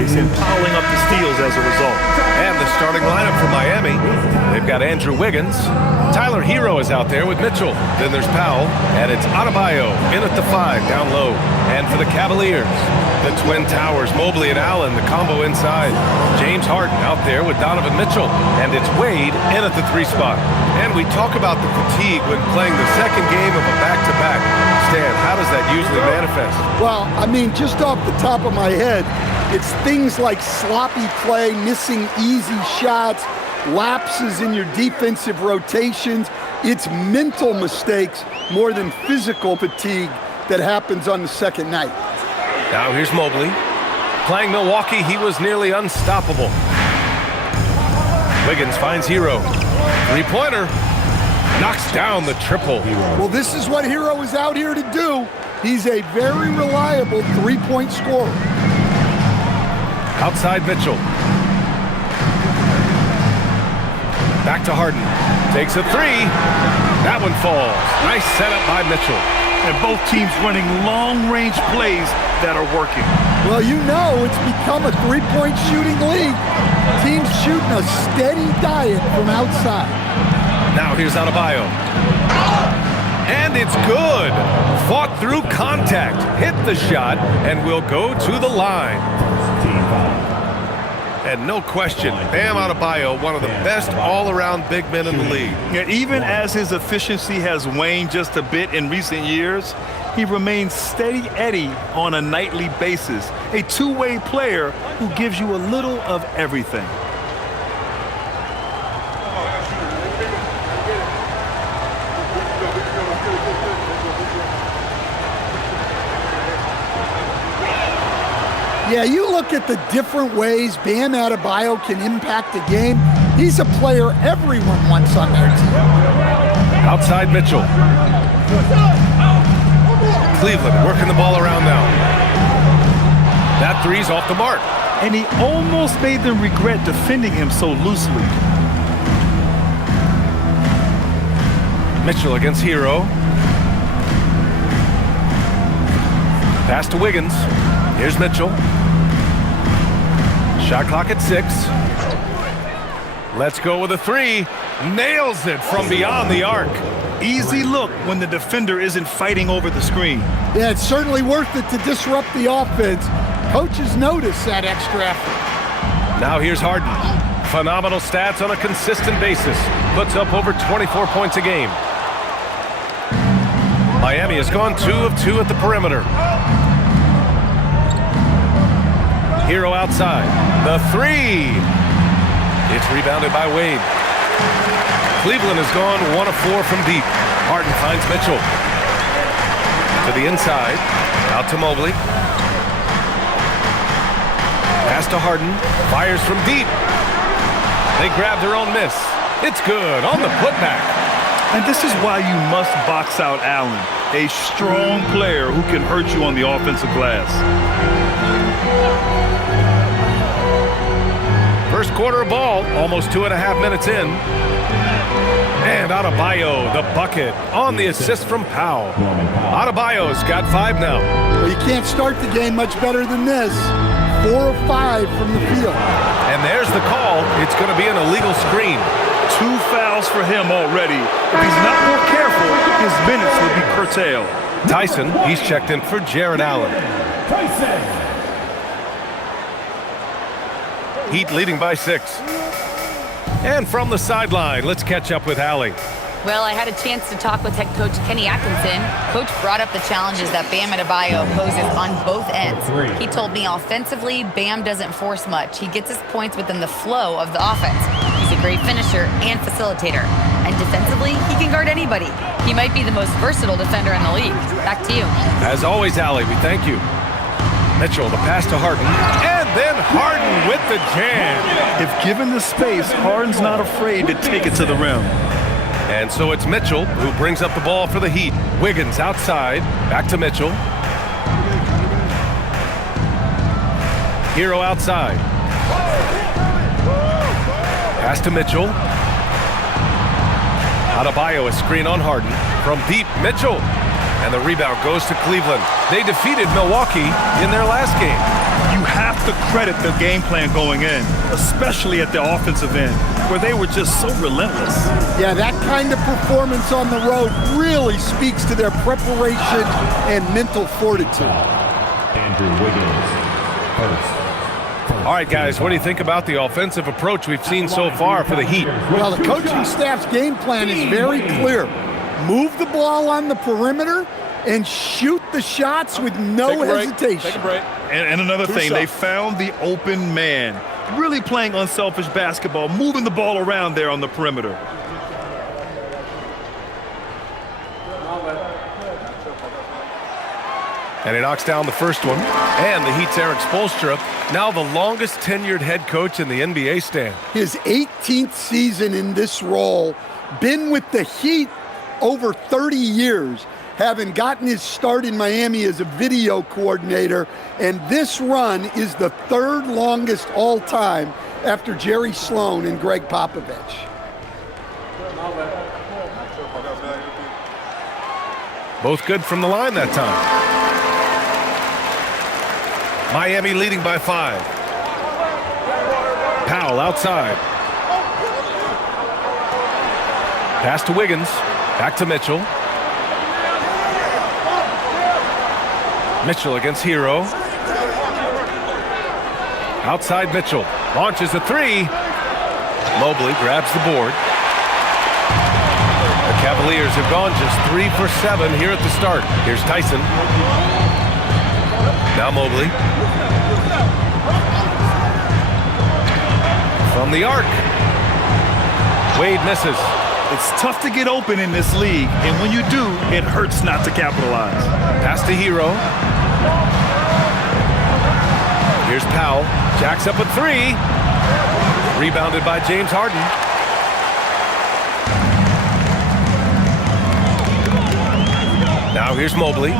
place and piling up the steals as a result. And the starting lineup for Miami. They've got Andrew Wiggins. Tyler Herro is out there with Mitchell. Then there's Powell. And it's Adebayo in at the 5 down low. And for the Cavaliers, the Twin Towers, Mobley and Allen, the combo inside. James Harden out there with Donovan Mitchell. And it's Wade in at the 3 spot. And we talk about the fatigue when playing the second game of a back-to-back. Stan, how does that usually manifest? Well, I mean, just off the top of my head, it's things like sloppy play, missing easy shots, lapses in your defensive rotations. It's mental mistakes more than physical fatigue that happens on the second night. Now here's Mobley. Playing Milwaukee, he was nearly unstoppable. Wiggins finds Herro. Three-pointer. Knocks down the triple. Well, this is what Herro is out here to do. He's a very reliable three-point scorer. Outside Mitchell. Back to Harden. Takes a 3. That one falls. Nice setup by Mitchell. And both teams running long-range plays that are working. Well, you know it's become a three-point shooting league. Teams shooting a steady diet from outside. Now here's Adebayo. And it's good. Fought through contact. Hit the shot and will go to the line. And no question, Bam Adebayo, one of the best all-around big men in the league. Yeah, even as his efficiency has waned just a bit in recent years, he remains steady Eddie on a nightly basis. A two-way player who gives you a little of everything. Yeah, you look at the different ways Bam Adebayo can impact the game. He's a player everyone wants on their team. Outside Mitchell. Cleveland working the ball around now. That 3's off the mark. And he almost made them regret defending him so loosely. Mitchell against Herro. Pass to Wiggins. Here's Mitchell. Shot clock at 6. Let's go with a 3. Nails it from beyond the arc. Easy look when the defender isn't fighting over the screen. Yeah, it's certainly worth it to disrupt the offense. Coaches notice that extra effort. Now here's Harden. Phenomenal stats on a consistent basis. Puts up over 24 points a game. Miami has gone 2 of 2 at the perimeter. Herro outside. The 3. It's rebounded by Wade. Cleveland has gone 1 of 4 from deep. Harden finds Mitchell. To the inside. Out to Mobley. Pass to Harden. Fires from deep. They grab their own miss. It's good on the putback. And this is why you must box out Allen, a strong player who can hurt you on the offensive glass. First quarter of ball, almost 2.5 minutes in. And Adebayo, the bucket, on the assist from Powell. Adebayo's got 5 now. Well, you can't start the game much better than this. 4 of 5 from the field. And there's the call. It's going to be an illegal screen. 2 fouls for him already. If he's not more careful, his minutes will be curtailed. Tyson, he's checked in for Jared Allen. Heat leading by 6. And from the sideline, let's catch up with Allie. Well, I had a chance to talk with head coach Kenny Atkinson. Coach brought up the challenges that Bam Adebayo poses on both ends. He told me offensively, Bam doesn't force much. He gets his points within the flow of the offense. He's a great finisher and facilitator. And defensively, he can guard anybody. He might be the most versatile defender in the league. Back to you. As always, Allie, we thank you. Mitchell, the pass to Harden. And then Harden with the jam. If given the space, Harden's not afraid to take it to the rim. And so it's Mitchell who brings up the ball for the Heat. Wiggins outside. Back to Mitchell. Herro outside. Pass to Mitchell. Adebayo, a screen on Harden. From deep, Mitchell. And the rebound goes to Cleveland. They defeated Milwaukee in their last game. You have to to credit their game plan going in, especially at the offensive end, where they were just so relentless. Yeah, that kind of performance on the road really speaks to their preparation and mental fortitude. Andrew Wiggins, first. All right, guys, what do you think about the offensive approach we've seen so far for the Heat? Well, the coaching staff's game plan is very clear. Move the ball on the perimeter and shoot the shots with no hesitation. Take a break. And another thing, they found the open man, really playing unselfish basketball, moving the ball around there on the perimeter. And he knocks down the first one. And the Heat's Eric Spoelstra, now the longest tenured head coach in the NBA stand. His 18th season in this role, been with the Heat over 30 years, having gotten his start in Miami as a video coordinator, and this run is the third longest all time after Jerry Sloan and Greg Popovich. Both good from the line that time. Miami leading by 5. Powell outside. Pass to Wiggins. Back to Mitchell. Mitchell against Herro. Outside Mitchell. Launches a 3. Mobley grabs the board. The Cavaliers have gone just 3 for 7 here at the start. Here's Tyson. Now Mobley. From the arc. Wade misses. It's tough to get open in this league, and when you do, it hurts not to capitalize. Pass to Herro. Here's Powell. Jacks up a 3. Rebounded by James Harden. Now here's Mobley.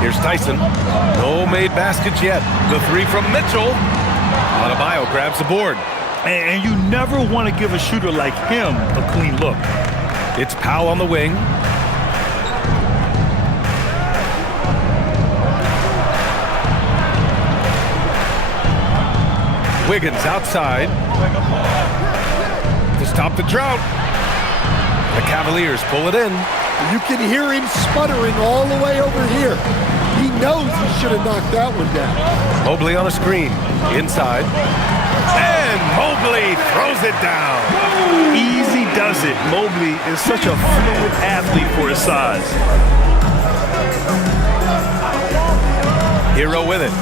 Here's Tyson. No made baskets yet. The 3 from Mitchell. Adebayo grabs the board. And you never want to give a shooter like him a clean look. It's Powell on the wing. Wiggins outside. To stop the drought. The Cavaliers pull it in. You can hear him sputtering all the way over here. He knows he should have knocked that one down. Mobley on a screen. Inside. And Mobley throws it down. Easy does it. Mobley is such a fluid athlete for his size. Herro with it.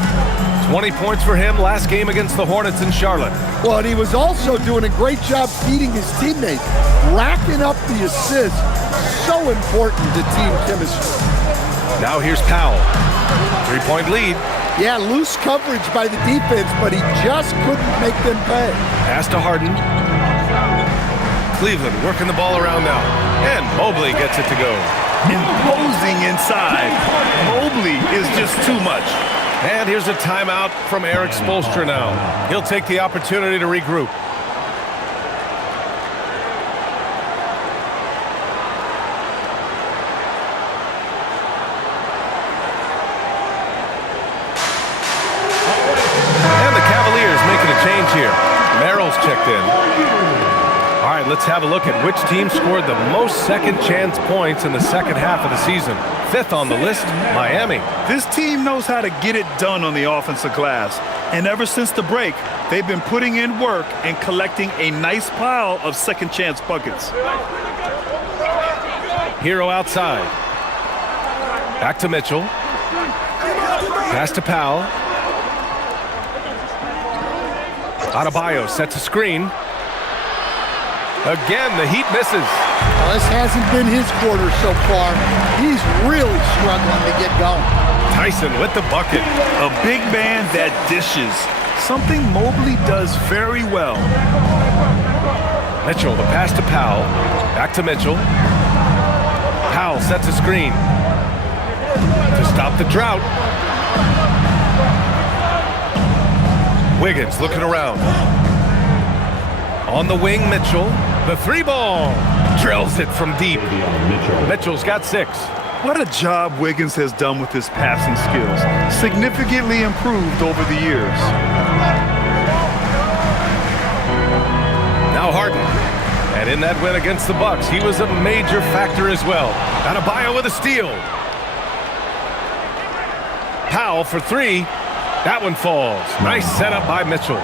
20 points for him last game against the Hornets in Charlotte. Well, and he was also doing a great job feeding his teammates, racking up the assists. So important to team chemistry. Now here's Powell. 3-point lead. Yeah, loose coverage by the defense, but he just couldn't make them pay. Pass to Harden. Cleveland working the ball around now. And Mobley gets it to go. Imposing inside. Mobley is just too much. And here's a timeout from Eric Spoelstra now. He'll take the opportunity to regroup. And the Cavaliers making a change here. Merrill's checked in. All right, let's have a look at which team scored the most second chance points in the second half of the season. 5th on the list, Miami. This team knows how to get it done on the offensive glass. And ever since the break, they've been putting in work and collecting a nice pile of second chance buckets. Herro outside. Back to Mitchell. Pass to Powell. Adebayo sets a screen. Again, the Heat misses. Well, this hasn't been his quarter so far. He's really struggling to get going. Tyson with the bucket. A big man that dishes. Something Mobley does very well. Mitchell, the pass to Powell. Back to Mitchell. Powell sets a screen. To stop the drought. Wiggins looking around. On the wing, Mitchell. The 3-ball. Drills it from deep. Mitchell's got 6. What a job Wiggins has done with his passing skills. Significantly improved over the years. Now Harden. And in that win against the Bucks, he was a major factor as well. Adebayo with a steal. Powell for three. That one falls. Nice setup by Mitchell.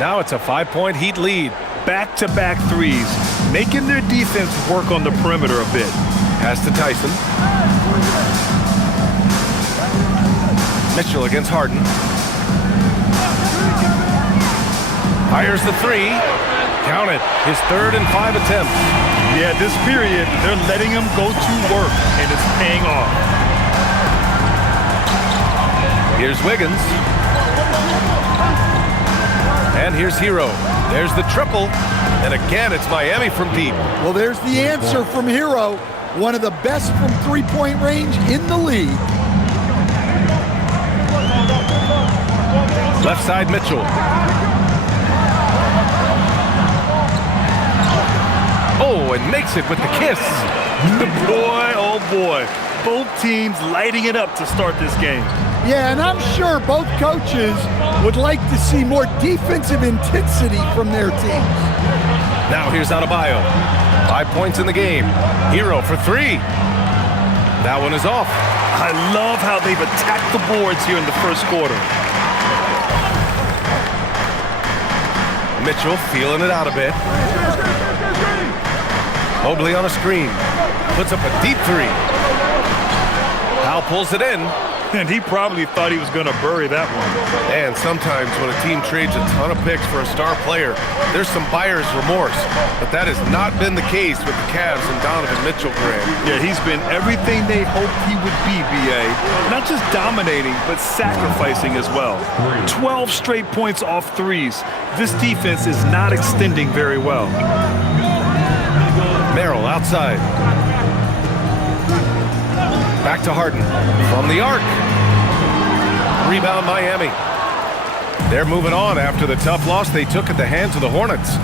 Now it's a 5-point Heat lead. Back-to-back threes, making their defense work on the perimeter a bit. Pass to Tyson. Mitchell against Harden. Fires the three. Count it. His 3rd and 5 attempts. Yeah, this period, they're letting him go to work, and it's paying off. Here's Wiggins. And here's Herro. There's the triple. And again, it's Miami from deep. Well, there's the answer from Herro. One of the best from three-point range in the league. Left side, Mitchell. Oh, and makes it with the kiss. Boy, oh boy. Both teams lighting it up to start this game. Yeah, and I'm sure both coaches would like to see more defensive intensity from their teams. Now here's Adebayo. 5 points in the game. Herro for three. That one is off. I love how they've attacked the boards here in the first quarter. Mitchell feeling it out a bit. Mobley on a screen. Puts up a deep three. Powell pulls it in. And he probably thought he was going to bury that one. And sometimes when a team trades a ton of picks for a star player, there's some buyer's remorse. But that has not been the case with the Cavs and Donovan Mitchell, Grant. Yeah, he's been everything they hoped he would be, B.A. Not just dominating, but sacrificing as well. 12 straight points off threes. This defense is not extending very well. Merrill outside. Back to Harden. From the arc. Rebound Miami. They're moving on after the tough loss they took at the hands of the Hornets.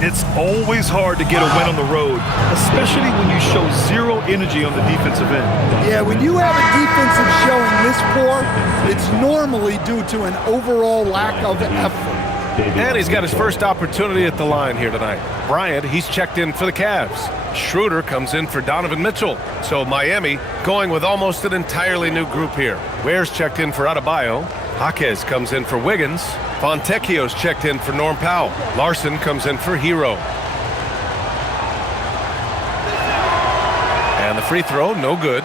It's always hard to get a win on the road, especially when you show zero energy on the defensive end. Yeah, when you have a defensive showing this poor, it's normally due to an overall lack of effort. And he's got his first opportunity at the line here tonight. Bryant, he's checked in for the Cavs. Schroeder comes in for Donovan Mitchell. So Miami going with almost an entirely new group here. Ware's checked in for Adebayo. Jaquez comes in for Wiggins. Fontecchio's checked in for Norm Powell. Larson comes in for Herro. And the free throw, no good.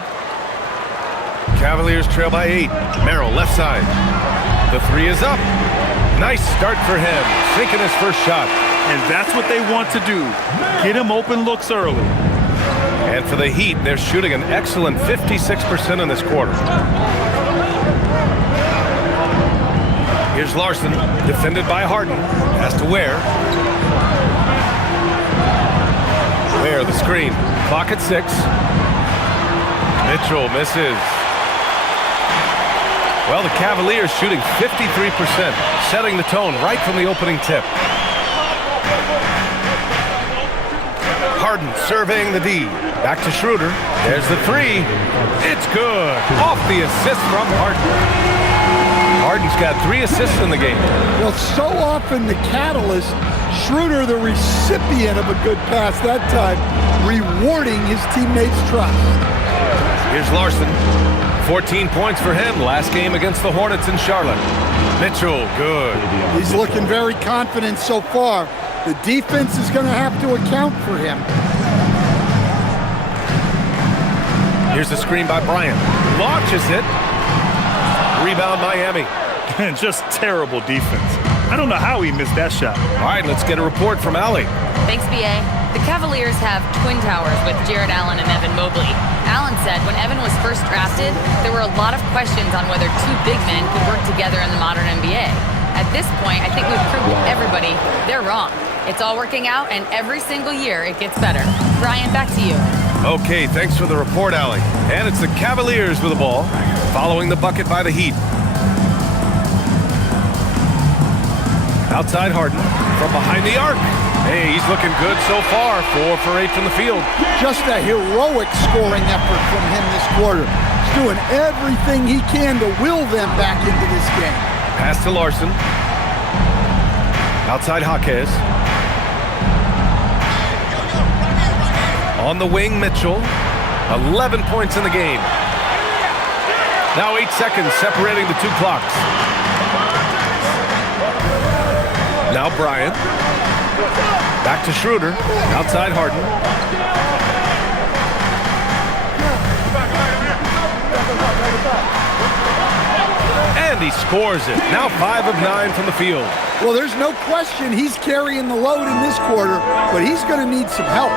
Cavaliers trail by 8. Merrill, left side. The three is up. Nice start for him, sinking his first shot. And that's what they want to do. Get him open looks early. And for the Heat, they're shooting an excellent 56% in this quarter. Here's Larson, defended by Harden. Has to Ware. Ware, the screen. Clock at 6. Mitchell misses. Well, the Cavaliers shooting 53%, setting the tone right from the opening tip. Harden surveying the D. Back to Schroeder. There's the three. It's good. Off the assist from Harden. Harden's got 3 assists in the game. Well, so often the catalyst, Schroeder the recipient of a good pass that time, rewarding his teammates' trust. Here's Larson. 14 points for him last game against the Hornets in Charlotte. Mitchell, good. He's looking very confident so far. The defense is going to have to account for him. Here's the screen by Bryant. Launches it. Rebound Miami. Just terrible defense. I don't know how he missed that shot. All right, let's get a report from Allie. Thanks, B.A. The Cavaliers have twin towers with Jared Allen and Evan Mobley. Allen said when Evan was first drafted, there were a lot of questions on whether two big men could work together in the modern NBA. At this point, I think we've proved to everybody they're wrong. It's all working out, and every single year it gets better. Brian, back to you. Okay, thanks for the report, Allie. And it's the Cavaliers with the ball, following the bucket by the Heat. Outside Harden, from behind the arc. Hey, he's looking good so far. 4 for 8 from the field. Just a heroic scoring effort from him this quarter. He's doing everything he can to will them back into this game. Pass to Larson. Outside Jaquez. On the wing, Mitchell. 11 points in the game. Now 8 seconds separating the 2 clocks. Now Bryant. Back to Schroeder. Outside Harden. And he scores it. Now 5 of 9 from the field. Well, there's no question he's carrying the load in this quarter, but he's going to need some help.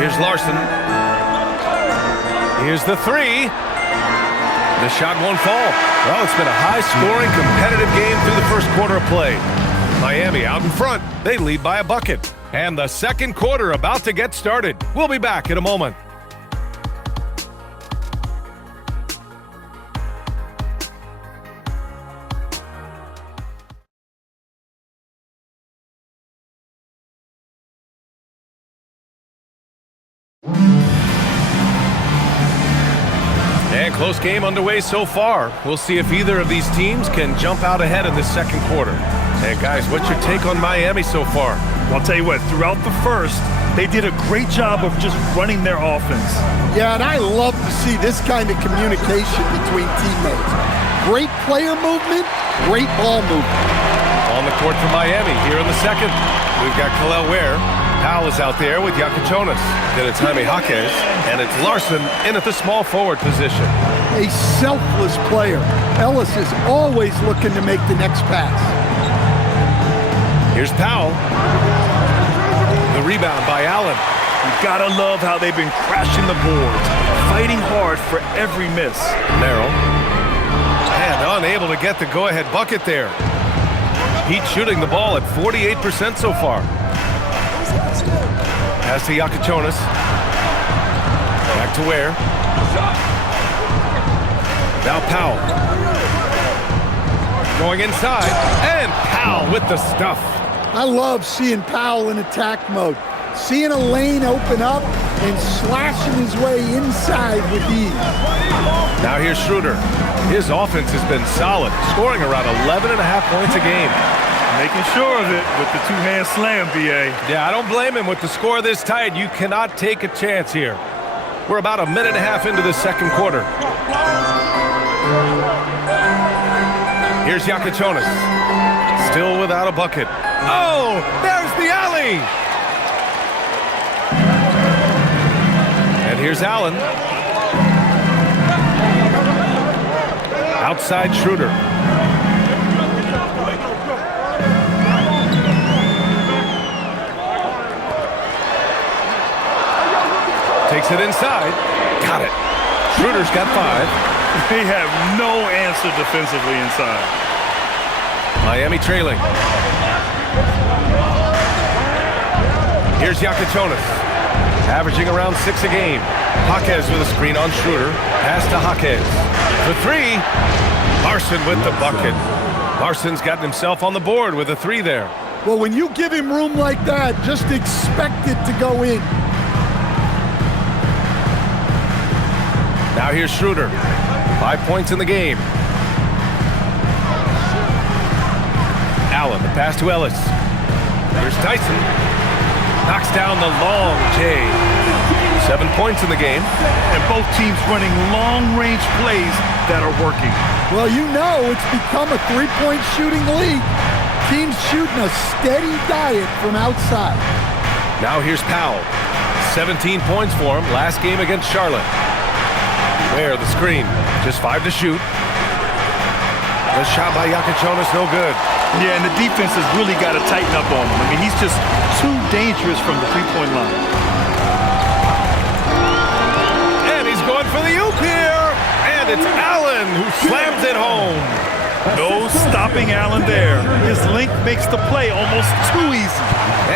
Here's Larson. Here's the 3. The shot won't fall. Well, it's been a high-scoring, competitive game through the first quarter of play. Miami out in front. They lead by a bucket. And the second quarter about to get started. We'll be back in a moment. And close game underway so far. We'll see if either of these teams can jump out ahead in this second quarter. And guys, what's your take on Miami so far? Well, I'll tell you what, throughout the first, they did a great job of just running their offense. Yeah, and I love to see this kind of communication between teammates. Great player movement, great ball movement. On the court for Miami here in the second. We've got Kel'el Ware. Powell is out there with Yakichonis. Then it's Jaime Jaquez. And it's Larson in at the small forward position. A selfless player. Ellis is always looking to make the next pass. Here's Powell. The rebound by Allen. You gotta love how they've been crashing the boards, fighting hard for every miss. Merrill. And unable to get the go-ahead bucket there. Heat shooting the ball at 48% so far. Pass to Yakichonis. Back to Ware. Now Powell. Going inside. And Powell with the stuff. I love seeing Powell in attack mode. Seeing a lane open up and slashing his way inside with ease. Now here's Schroeder. His offense has been solid, scoring around 11.5 points a game. Making sure of it with the two-hand slam, B.A. Yeah, I don't blame him. With the score this tight, you cannot take a chance here. We're about a minute and a half into the second quarter. Here's Yakichonis. Still without a bucket. Oh, there's the alley! And here's Allen. Outside Schroeder. Takes it inside. Got it. Schroeder's got 5. They have no answer defensively inside. Miami trailing. Here's Yakichonis. Averaging around 6 a game. Jaquez with a screen on Schroeder. Pass to Jaquez. For 3. Larson with the bucket. Larson's gotten himself on the board with a 3 there. Well, when you give him room like that, just expect it to go in. Now here's Schroeder. 5 points in the game. Allen, the pass to Ellis. Here's Tyson. Knocks down the long J. 7 points in the game. And both teams running long-range plays that are working. Well, you know it's become a three-point shooting league. Teams shooting a steady diet from outside. Now here's Powell. 17 points for him last game against Charlotte. Ware, the screen. Just 5 to shoot. The shot by Yakichonis, no good. Yeah, and the defense has really got to tighten up on him. I mean, he's just too dangerous from the three-point line. And he's going for the oop here. And it's Allen who slams it home. No stopping Allen there. His length makes the play almost too easy.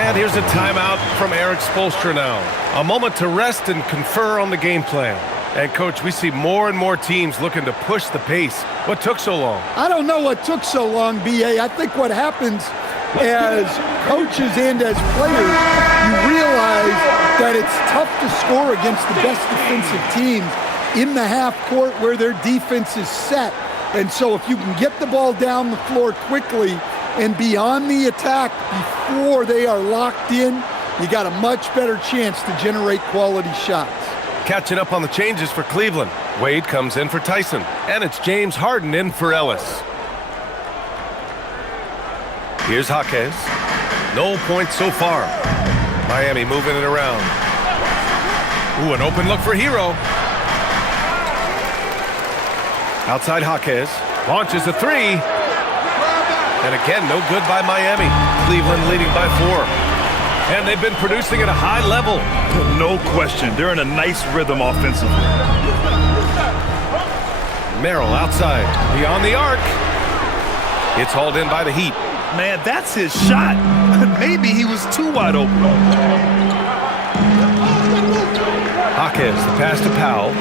And here's a timeout from Eric Spoelstra now. A moment to rest and confer on the game plan. And, Coach, we see more and more teams looking to push the pace. What took so long? I don't know what took so long, B.A. I think what happens as coaches and as players, you realize that it's tough to score against the best defensive teams in the half court where their defense is set. And so if you can get the ball down the floor quickly and be on the attack before they are locked in, you got a much better chance to generate quality shots. Catching up on the changes for Cleveland. Wade comes in for Tyson, and it's James Harden in for Ellis. Here's Jaquez. No points so far. Miami moving it around. Ooh, an open look for Herro. Outside Jaquez. Launches a three. And again, no good by Miami. Cleveland leading by 4. And they've been producing at a high level. No question. They're in a nice rhythm offensively. Merrill outside. Beyond the arc. It's hauled in by the Heat. Man, that's his shot. Maybe he was too wide open. Jaquez, the pass to Powell.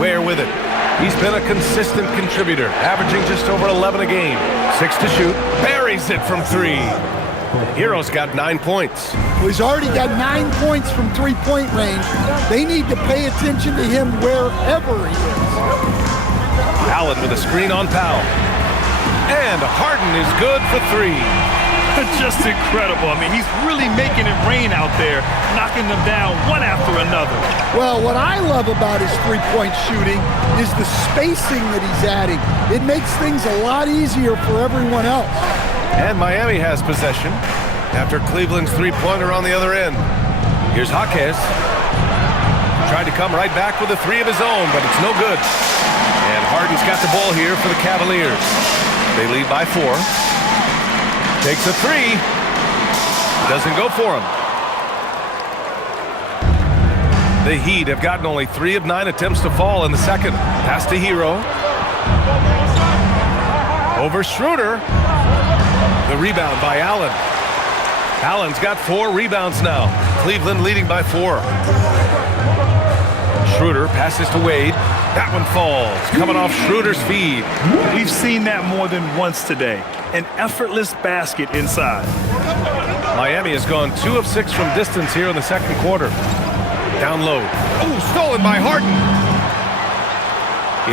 Ware with it. He's been a consistent contributor, averaging just over 11 a game. 6 to shoot. Buries it from 3. Herro's got 9 points. Well, he's already got 9 points from three-point range. They need to pay attention to him wherever he is. Allen with a screen on Powell. And Harden is good for 3. Just incredible. I mean, he's really making it rain out there, knocking them down one after another. Well, what I love about his three-point shooting is the spacing that he's adding. It makes things a lot easier for everyone else. And Miami has possession after Cleveland's three-pointer on the other end. Here's Jaquez. Tried to come right back with a 3 of his own, but it's no good. And Harden's got the ball here for the Cavaliers. They lead by 4. Takes a 3. Doesn't go for him. The Heat have gotten only 3 of 9 attempts to fall in the second. Pass to Herro. Over Schroeder. The rebound by Allen. Allen's got 4 rebounds now. Cleveland leading by 4. Schroeder passes to Wade. That one falls, coming off Schroeder's feed. We've seen that more than once today. An effortless basket inside. Miami has gone 2 of 6 from distance here in the second quarter. Down low. Oh, stolen by Harden.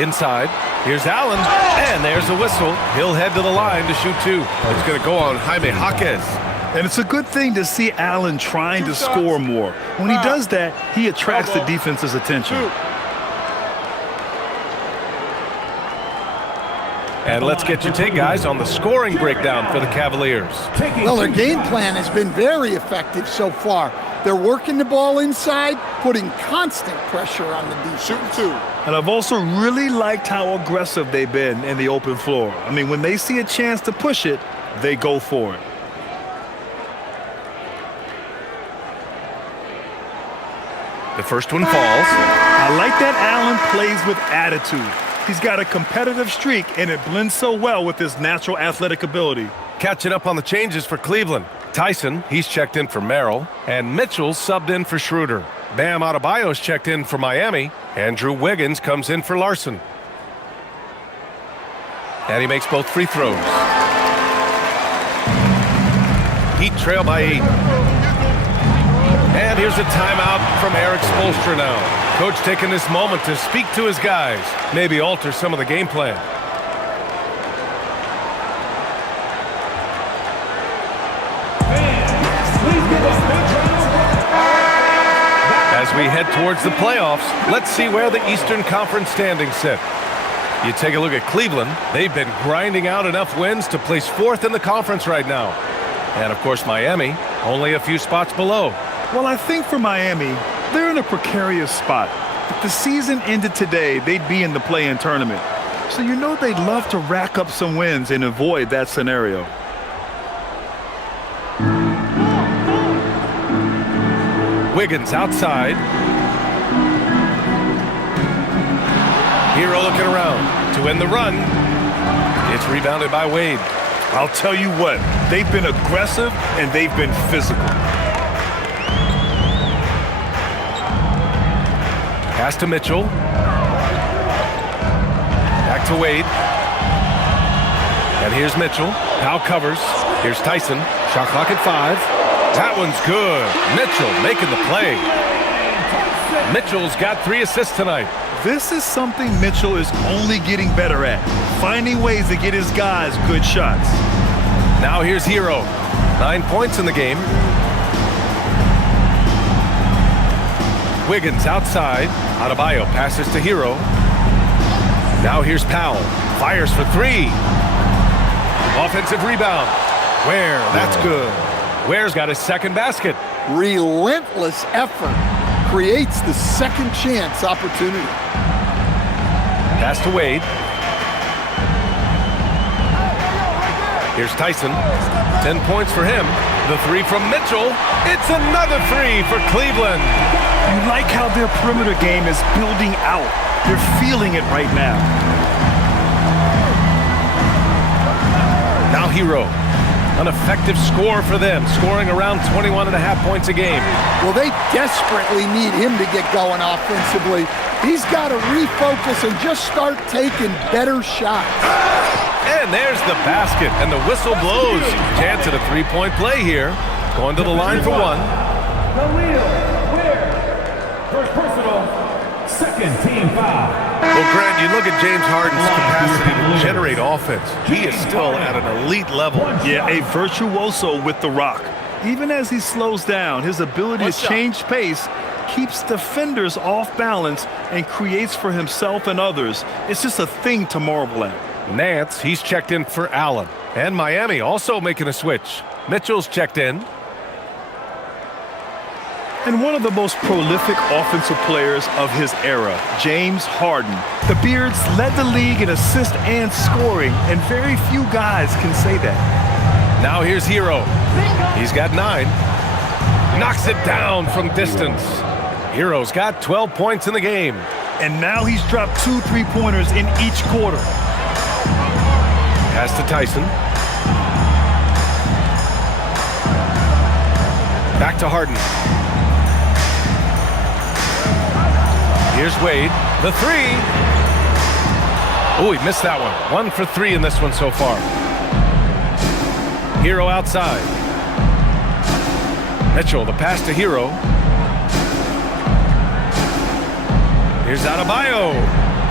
Inside. Here's Allen. And there's a whistle. He'll head to the line to shoot 2. It's going to go on Jaime Jaquez. And it's a good thing to see Allen trying to score more. When he does that, he attracts the defense's attention. And let's get your take, guys, on the scoring breakdown for the Cavaliers. Well, their game plan has been very effective so far. They're working the ball inside, putting constant pressure on the defense. Shooting 2. And I've also really liked how aggressive they've been in the open floor. I mean, when they see a chance to push it, they go for it. The first one falls. I like that Allen plays with attitude. He's got a competitive streak, and it blends so well with his natural athletic ability. Catching up on the changes for Cleveland. Tyson, he's checked in for Merrill, and Mitchell's subbed in for Schroeder. Bam Adebayo's checked in for Miami. Andrew Wiggins comes in for Larson. And he makes both free throws. Heat trail by 8. And here's a timeout from Eric Spoelstra now. Coach taking this moment to speak to his guys, maybe alter some of the game plan. As we head towards the playoffs, let's see where the Eastern Conference standings sit. You take a look at Cleveland. They've been grinding out enough wins to place 4th in the conference right now. And, of course, Miami, only a few spots below. Well, I think for Miami, they're in a precarious spot. If the season ended today, they'd be in the play-in tournament. So you know they'd love to rack up some wins and avoid that scenario. Wiggins outside. Herro looking around to end the run. It's rebounded by Wade. I'll tell you what, they've been aggressive and they've been physical. Pass to Mitchell. Back to Wade. And here's Mitchell. Powell covers. Here's Tyson. Shot clock at 5. That one's good. Mitchell making the play. Mitchell's got 3 assists tonight. This is something Mitchell is only getting better at, finding ways to get his guys good shots. Now here's Herro. 9 points in the game. Wiggins outside. Adebayo passes to Herro. Now here's Powell. Fires for 3. Offensive rebound. Ware, that's good. Ware's got his second basket. Relentless effort creates the second chance opportunity. Pass to Wade. Here's Tyson. 10 points for him. The 3 from Mitchell. It's another 3 for Cleveland. You like how their perimeter game is building out. They're feeling it right now. Now Herro. An effective score for them, scoring around 21.5 points a game. Well, they desperately need him to get going offensively. He's got to refocus and just start taking better shots. And there's the basket, and the whistle blows. Chance at a 3-point play here. Going to the line for 1. First personal, second team foul. Well, Grant, you look at James Harden's capacity to generate offense. He is still at an elite level. Yeah, a virtuoso with the rock. Even as he slows down, his ability to change pace keeps defenders off balance and creates for himself and others. It's just a thing to marvel at. Nance, he's checked in for Allen. And Miami also making a switch. Mitchell's checked in. And one of the most prolific offensive players of his era, James Harden. The Beards led the league in assists and scoring, and very few guys can say that. Now here's Herro. He's got 9. Knocks it down from distance. Herro's got 12 points in the game. And now he's dropped 2 3-pointers in each quarter. Pass to Tyson. Back to Harden. Here's Wade. The 3. Oh, he missed that one. 1 for 3 in this one so far. Herro outside. Mitchell, the pass to Herro. Here's Adebayo.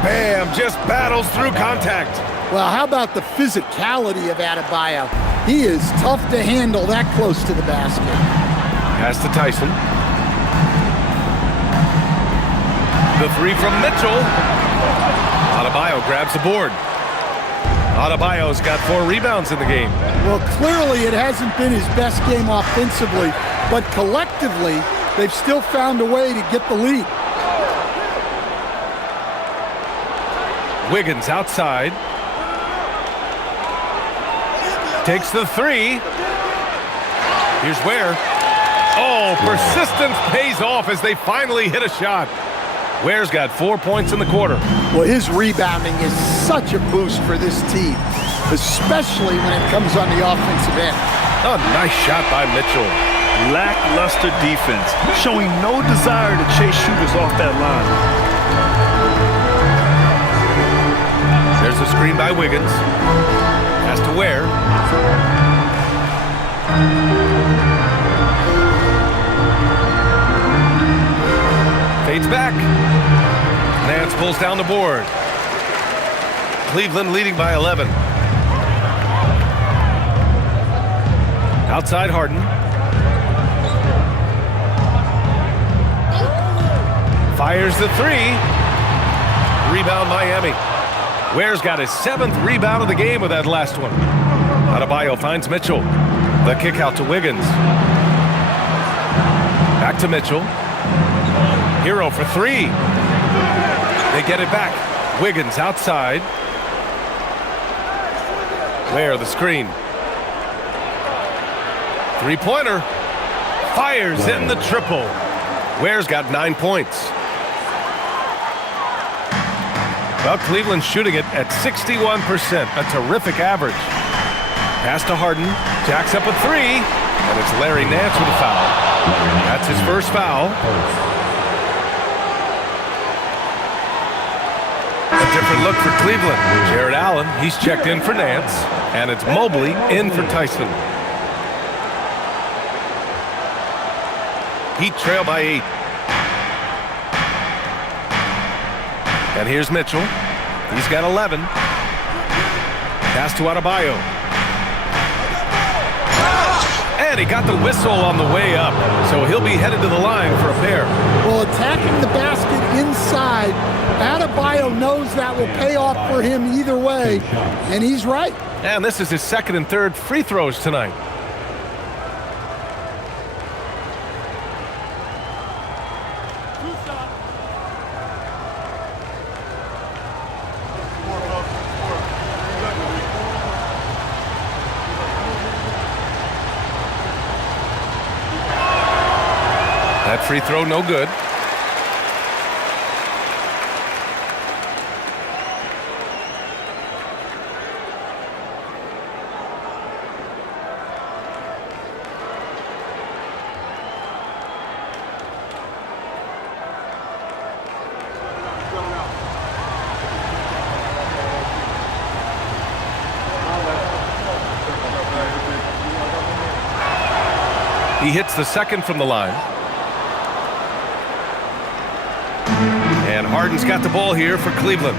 Bam, just battles through contact. Well, how about the physicality of Adebayo? He is tough to handle that close to the basket. Pass to Tyson. The 3 from Mitchell. Adebayo grabs the board. Adebayo's got 4 rebounds in the game. Well, clearly it hasn't been his best game offensively, but collectively, they've still found a way to get the lead. Wiggins outside. Takes the 3. Here's Ware. Oh, persistence pays off as they finally hit a shot. Ware's got 4 points in the quarter. Well, his rebounding is such a boost for this team, especially when it comes on the offensive end. A nice shot by Mitchell. Lackluster defense, showing no desire to chase shooters off that line. There's a screen by Wiggins. Pass to Ware. Fades back. Nance pulls down the board. Cleveland leading by 11. Outside Harden. Fires the 3. Rebound Miami. Ware's got his 7th rebound of the game with that last one. Adebayo finds Mitchell. The kick out to Wiggins. Back to Mitchell. Herro for 3. They get it back. Wiggins outside. Ware the screen. 3-pointer. Fires in the triple. Ware's got 9 points. Well, Cleveland's shooting it at 61%, a terrific average. Pass to Harden, jacks up a 3, and it's Larry Nance with a foul. That's his first foul. different look for Cleveland. Jared Allen, he's checked in for Nance. And it's Mobley in for Tyson. Heat trail by 8. And here's Mitchell. He's got 11. Pass to Adebayo. And he got the whistle on the way up. So he'll be headed to the line for a pair. Well, attacking the basket inside, Adebayo knows that will pay off for him either way, and he's right. And this is his second and third free throws tonight. That free throw no good. He hits the second from the line. And Harden's got the ball here for Cleveland.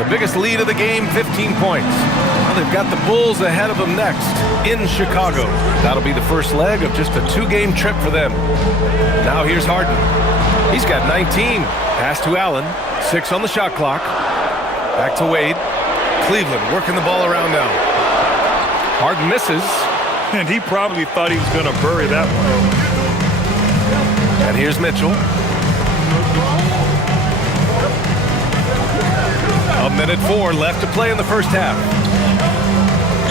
The biggest lead of the game, 15 points. Well, they've got the Bulls ahead of them next in Chicago. That'll be the first leg of just a 2-game trip for them. Now here's Harden. He's got 19. Pass to Allen. 6 on the shot clock. Back to Wade. Cleveland working the ball around now. Harden misses. And he probably thought he was going to bury that one. And here's Mitchell. A minute 4 left to play in the first half.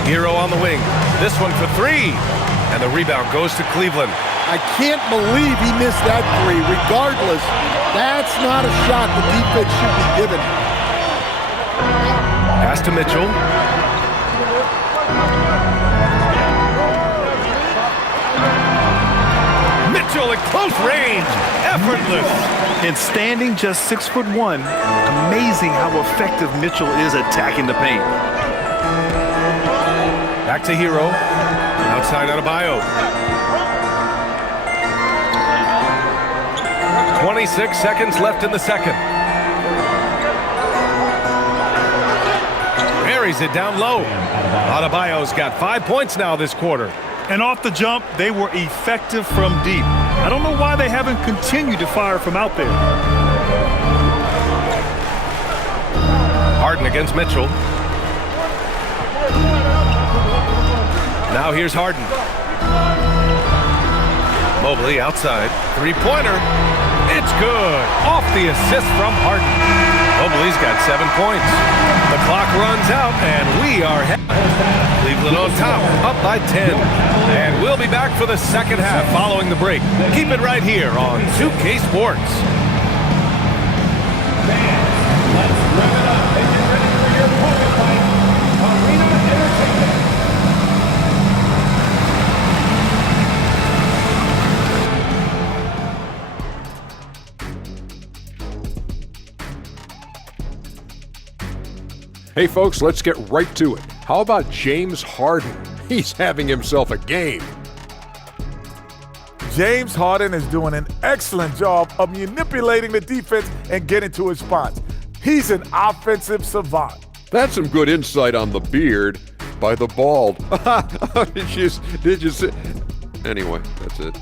Herro on the wing. This one for 3. And the rebound goes to Cleveland. I can't believe he missed that 3. Regardless, that's not a shot the defense should be given. Pass to Mitchell. Mitchell at close range. Effortless. And standing just 6'1", amazing how effective Mitchell is attacking the paint. Back to Herro. Outside Adebayo. 26 seconds left in the second. Buries it down low. Adebayo's got 5 points now this quarter. And off the jump, they were effective from deep. I don't know why they haven't continued to fire from out there. Harden against Mitchell. Now here's Harden. Mobley outside. 3-pointer. It's good. Off the assist from Harden. Mobley's got 7 points. The clock runs out, and we are Cleveland on top, up by 10. And we'll be back for the second half following the break. Keep it right here on 2K Sports. Let's rev it up and get ready for your poker fight. Arena Entertainment. Hey folks, let's get right to it. How about James Harden? He's having himself a game. James Harden is doing an excellent job of manipulating the defense and getting to his spots. He's an offensive savant. That's some good insight on the beard by the bald. Did you see? Anyway, that's it.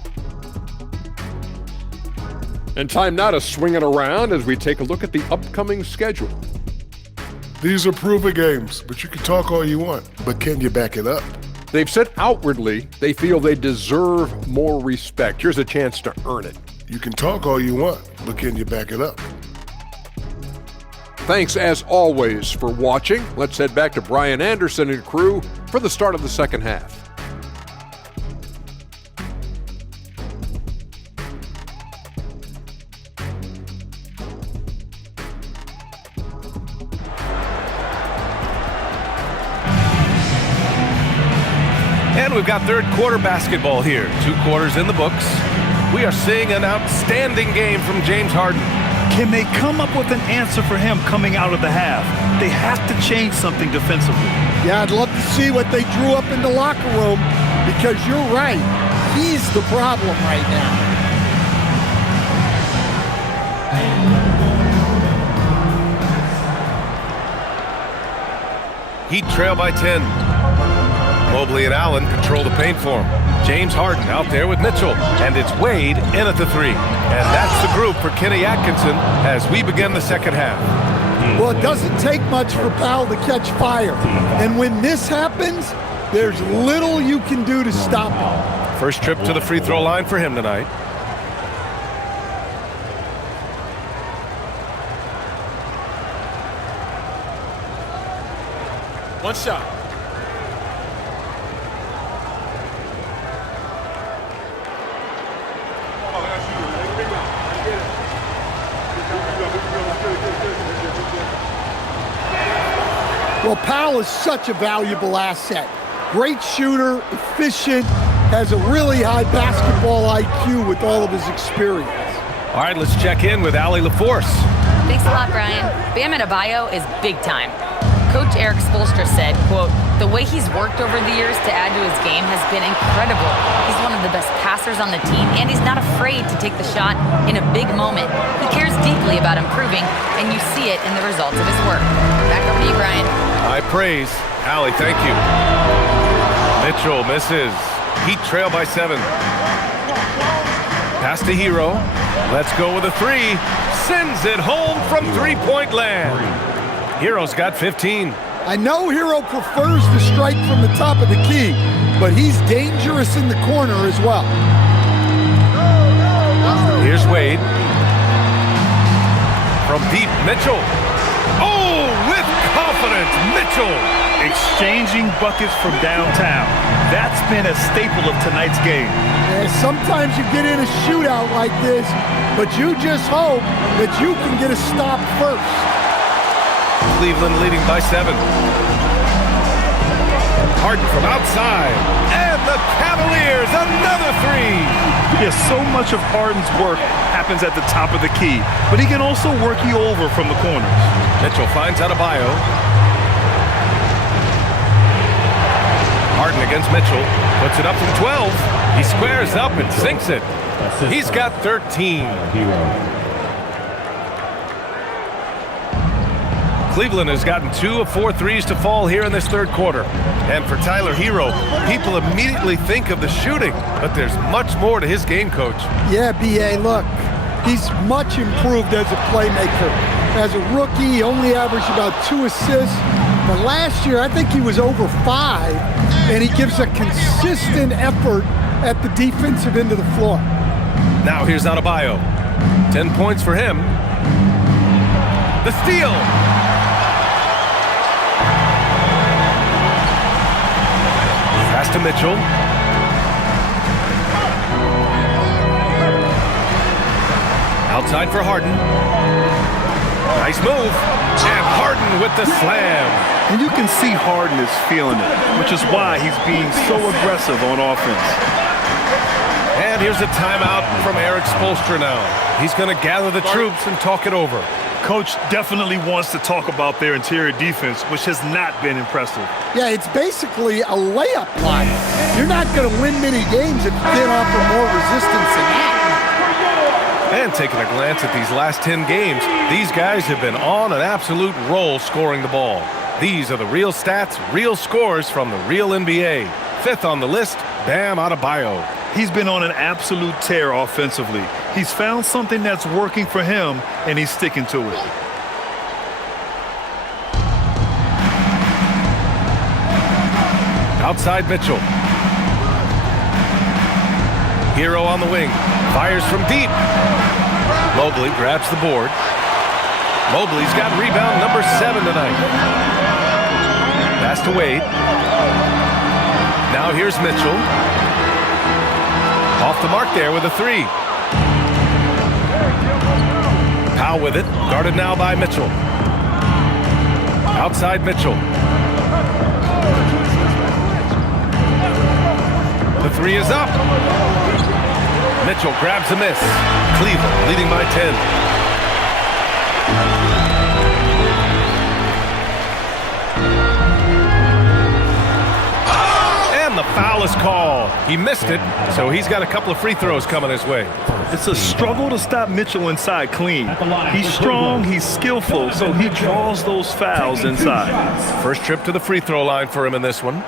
And time now to swing it around as we take a look at the upcoming schedule. These are proven games, but you can talk all you want. But can you back it up? They've said outwardly they feel they deserve more respect. Here's a chance to earn it. You can talk all you want, but can you back it up? Thanks as always for watching. Let's head back to Brian Anderson and crew for the start of the second half. And we've got third quarter basketball here. 2 quarters in the books. We are seeing an outstanding game from James Harden. Can they come up with an answer for him coming out of the half? They have to change something defensively. Yeah, I'd love to see what they drew up in the locker room, because you're right. He's the problem right now. Heat trail by 10. Mobley and Allen control the paint for him. James Harden out there with Mitchell. And it's Wade in at the 3. And that's the group for Kenny Atkinson as we begin the second half. Well, it doesn't take much for Powell to catch fire. And when this happens, there's little you can do to stop him. First trip to the free throw line for him tonight. One shot. Well, Powell is such a valuable asset. Great shooter, efficient, has a really high basketball IQ with all of his experience. All right, let's check in with Allie LaForce. Thanks a lot, Brian. Bam Adebayo is big time. Coach Eric Spoelstra said, quote, "The way he's worked over the years to add to his game has been incredible. He's one of the best passers on the team, and he's not afraid to take the shot in a big moment. He cares deeply about improving, and you see it in the results of his work." Back over to you, Brian. High praise. Allie, thank you. Mitchell misses. Heat trail by 7. Pass to Herro. Let's go with a 3. Sends it home from three-point land. Herro's got 15. I know Herro prefers to strike from the top of the key, but he's dangerous in the corner as well. Here's Wade. From deep, Mitchell. Oh, with confidence, Mitchell. Exchanging buckets from downtown. That's been a staple of tonight's game. And sometimes you get in a shootout like this, but you just hope that you can get a stop first. Cleveland leading by 7. Harden from outside. And the Cavaliers, another 3. Yes, so much of Harden's work happens at the top of the key, but he can also work you over from the corners. Mitchell finds Adebayo. Harden against Mitchell. Puts it up from 12. He squares up and sinks it. He's got 13. Cleveland has gotten 2 of 4 threes to fall here in this third quarter. And for Tyler Herro, people immediately think of the shooting, but there's much more to his game, Coach. Yeah, B.A., look, he's much improved as a playmaker. As a rookie, he only averaged about 2 assists. But last year, I think he was over 5, and he gives a consistent effort at the defensive end of the floor. Now here's Adebayo. 10 points for him. The steal. Pass to Mitchell. Outside for Harden. Nice move. And Harden with the slam. And you can see Harden is feeling it, which is why he's being so aggressive on offense. And here's a timeout from Eric Spoelstra now. He's going to gather the troops and talk it over. Coach definitely wants to talk about their interior defense, which has not been impressive. Yeah, it's basically a layup line. You're not going to win many games if you can't offer more resistance than that. And taking a glance at these last 10 games, these guys have been on an absolute roll scoring the ball. These are the real stats, real scores from the real NBA. 5th on the list, Bam Adebayo. He's been on an absolute tear offensively. He's found something that's working for him, and he's sticking to it. Outside Mitchell. Herro on the wing. Fires from deep. Mobley grabs the board. Mobley's got rebound number 7 tonight. Pass to Wade. Now here's Mitchell. Off the mark there with a 3. Powell with it. Guarded now by Mitchell. Outside Mitchell. The 3 is up. Mitchell grabs a miss. Cleveland leading by 10. foul is called. He missed it, so he's got a couple of free throws coming his way. It's a struggle to stop Mitchell inside clean. He's strong, he's skillful, so he draws those fouls inside. First trip to the free throw line for him in this one.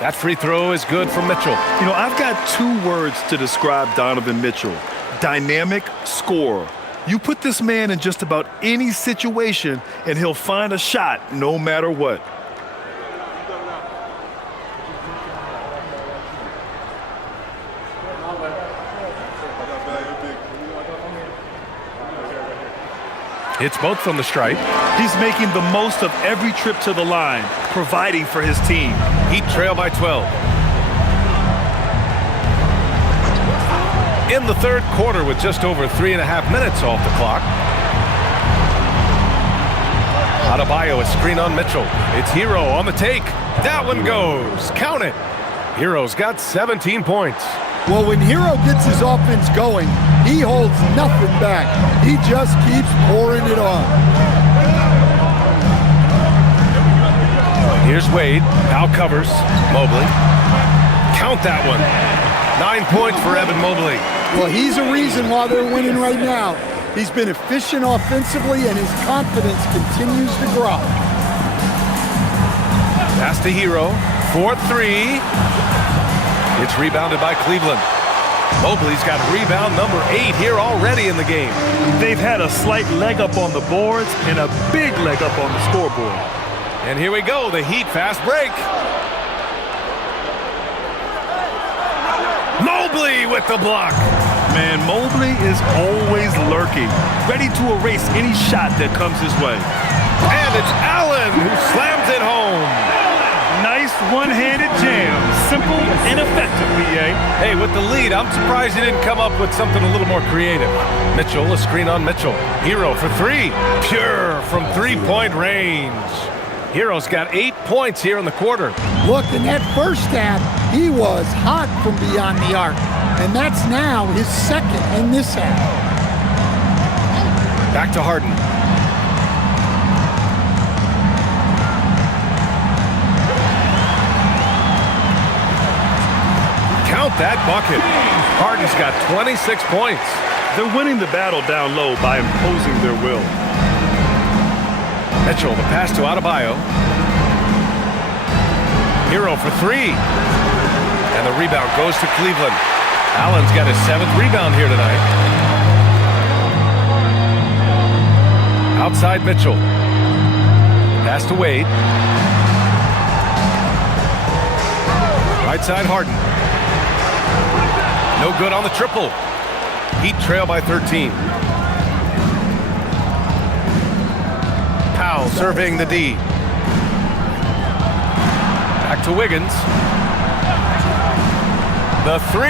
That free throw is good for Mitchell. You know, I've got 2 words to describe Donovan Mitchell. Dynamic scorer. You put this man in just about any situation, and he'll find a shot no matter what. Hits both from the stripe. He's making the most of every trip to the line, providing for his team. Heat trail by 12. In the third quarter with just over 3.5 minutes off the clock. Adebayo, a screen on Mitchell. It's Herro on the take. That one goes. Count it. Herro's got 17 points. Well, when Herro gets his offense going, he holds nothing back. He just keeps pouring it on. Here's Wade. Now covers. Mobley. Count that one. 9 points for Evan Mobley. Well, he's a reason why they're winning right now. He's been efficient offensively, and his confidence continues to grow. Pass to Herro. 4-3. It's rebounded by Cleveland. Mobley's got rebound number 8 here already in the game. They've had a slight leg up on the boards and a big leg up on the scoreboard. And here we go, the Heat fast break. Mobley with the block. Man, Mobley is always lurking, ready to erase any shot that comes his way. And it's Allen who slams it home. Nice one-handed jam. Simple and effective, B.A. Hey, with the lead, I'm surprised he didn't come up with something a little more creative. Mitchell, a screen on Mitchell. Herro for 3. Pure from 3-point range. Herro's got 8 points here in the quarter. Look, in that first half, he was hot from beyond the arc. And that's now his second in this half. Back to Harden. Count that bucket. Harden's got 26 points. They're winning the battle down low by imposing their will. Mitchell, the pass to Adebayo. Herro for 3. And the rebound goes to Cleveland. Allen's got his 7th rebound here tonight. Outside Mitchell. Pass to Wade. Right side Harden. No good on the triple. Heat trail by 13. Powell surveying the D. Back to Wiggins. The 3.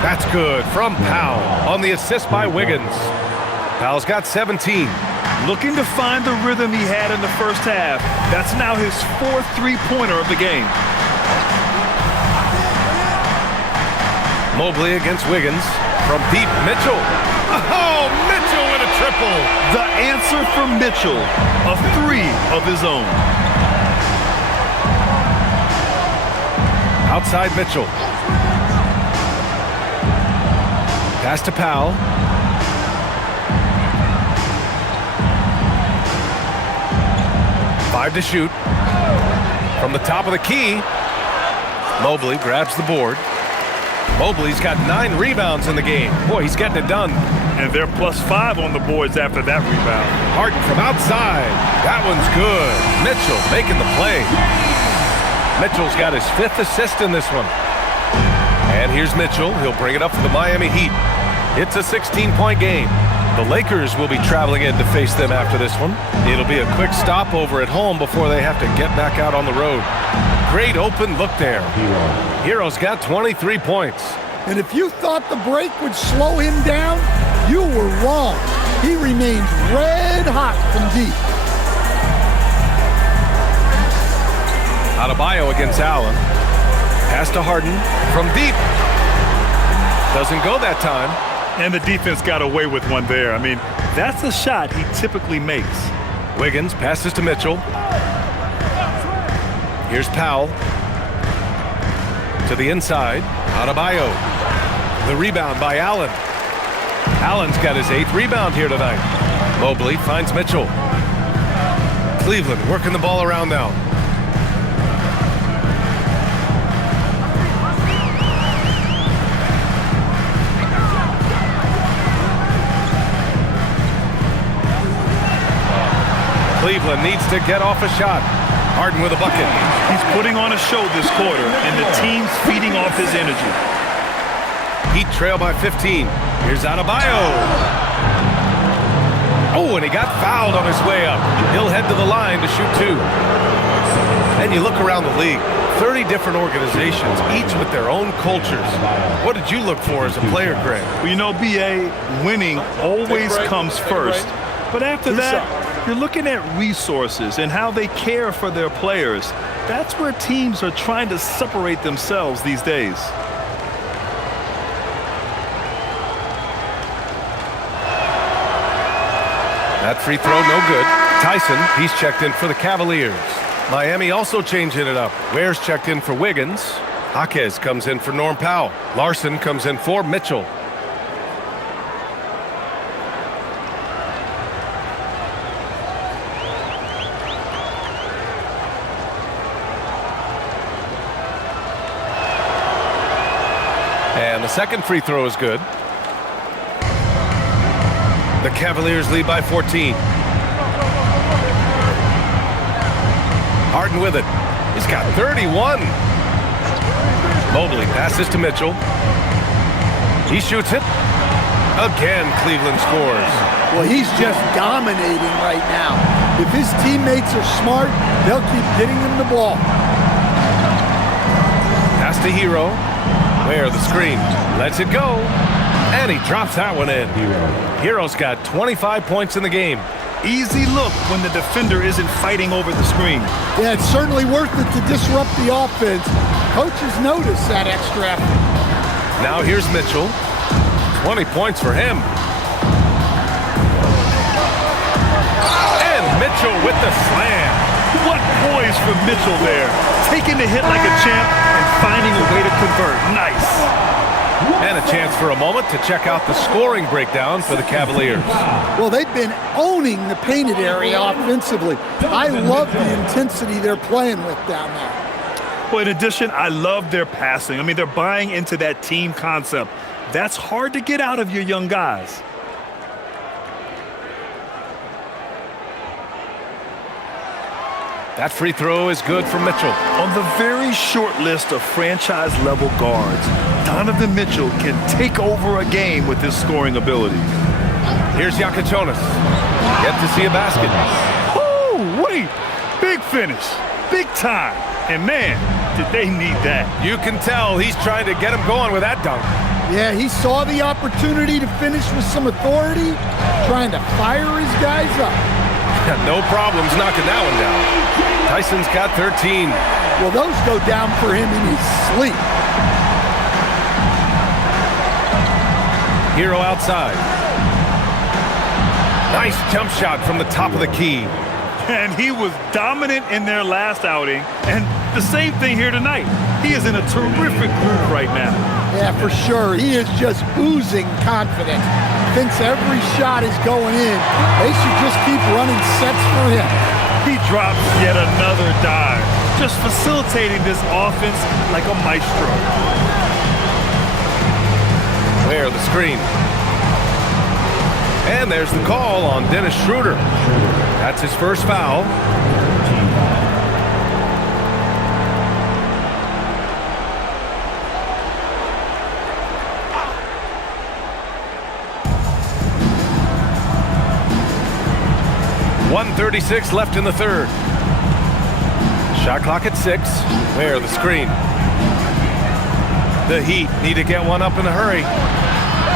That's good from Powell on the assist by Wiggins. Powell's got 17. Looking to find the rhythm he had in the first half. That's now his 4th three-pointer of the game. Mobley against Wiggins. From deep, Mitchell. Oh, Mitchell with a triple. The answer for Mitchell, a 3 of his own. Outside Mitchell. Pass to Powell. Five to shoot. From the top of the key, Mobley grabs the board. Mobley's got 9 rebounds in the game. Boy, he's getting it done. And they're +5 on the boards after that rebound. Harden from outside. That one's good. Mitchell making the play. Mitchell's got his 5th assist in this one. And here's Mitchell. He'll bring it up for the Miami Heat. It's a 16-point game. The Lakers will be traveling in to face them after this one. It'll be a quick stopover at home before they have to get back out on the road. Great open look there. Herro's got 23 points. And if you thought the break would slow him down, you were wrong. He remains red hot from deep. Adebayo against Allen. Pass to Harden from deep. Doesn't go that time. And the defense got away with one there. I mean, that's a shot he typically makes. Wiggins passes to Mitchell. Here's Powell. To the inside. Adebayo. The rebound by Allen. Allen's got his 8th rebound here tonight. Mobley finds Mitchell. Cleveland working the ball around now. Cleveland needs to get off a shot. Harden with a bucket. He's putting on a show this quarter, and the team's feeding off his energy. Heat trail by 15. Here's Adebayo. Oh, and he got fouled on his way up. He'll head to the line to shoot 2. And you look around the league, 30 different organizations, each with their own cultures. What did you look for as a player, Greg? Well, you know, BA, winning always comes first. But after that, you're looking at resources and how they care for their players. That's where teams are trying to separate themselves these days. That free throw, no good. Tyson, he's checked in for the Cavaliers. Miami also changing it up. Ware's checked in for Wiggins. Jaquez comes in for Norm Powell. Larson comes in for Mitchell. And the second free throw is good. The Cavaliers lead by 14. Harden with it. He's got 31. Mobley passes to Mitchell. He shoots it. Again, Cleveland scores. Well, he's just dominating right now. If his teammates are smart, they'll keep getting him the ball. Pass to Herro. Where the screen. Lets it go. And he drops that one in. Herro's got 25 points in the game. Easy look when the defender isn't fighting over the screen. Yeah, it's certainly worth it to disrupt the offense. Coaches notice that extra effort. Now here's Mitchell. 20 points for him. And Mitchell with the slam. What poise from Mitchell there. Taking the hit like a champ and finding a way to convert. Nice. And a chance for a moment to check out the scoring breakdown for the Cavaliers. Well, they've been owning the painted area offensively. I love the intensity they're playing with down there. Well, in addition, I love their passing. I mean, they're buying into that team concept. That's hard to get out of your young guys. That free throw is good for Mitchell. On the very short list of franchise-level guards, Donovan Mitchell can take over a game with his scoring ability. Here's Jonas. Get to see a basket. Oh, wait. Big finish. Big time. And, man, did they need that. You can tell he's trying to get him going with that dunk. Yeah, he saw the opportunity to finish with some authority, trying to fire his guys up. No problems knocking that one down. Tyson's got 13. Well, those go down for him in his sleep. Herro outside. Nice jump shot from the top of the key. And he was dominant in their last outing. And the same thing here tonight. He is in a terrific groove right now. Yeah, for sure. He is just oozing confidence. Thinks every shot is going in. They should just keep running sets for him. He drops yet another dive, just facilitating this offense like a maestro. Where the screen. And there's the call on Dennis Schroeder. That's his first foul. .136 left in the third. Shot clock at 6. Where the screen. The Heat need to get one up in a hurry.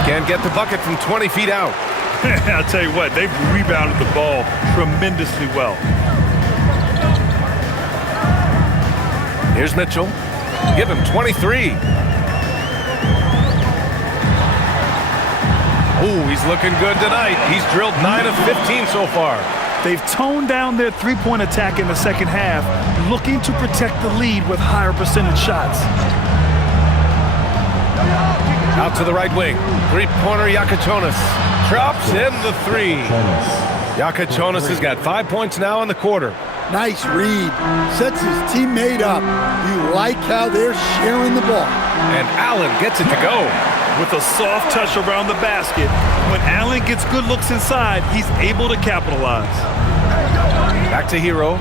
Can't get the bucket from 20 feet out. I'll tell you what, they've rebounded the ball tremendously well. Here's Mitchell. Give him 23. Oh, he's looking good tonight. He's drilled 9 of 15 so far. They've toned down their three-point attack in the second half, looking to protect the lead with higher percentage shots. Out to the right wing. Three-pointer Yakachonis. Drops in the three. Yakachonis has got 5 points now in the quarter. Nice read. Sets his teammate up. You like how they're sharing the ball. And Allen gets it to go. With a soft touch around the basket, when Allen gets good looks inside, he's able to capitalize. Back to Herro.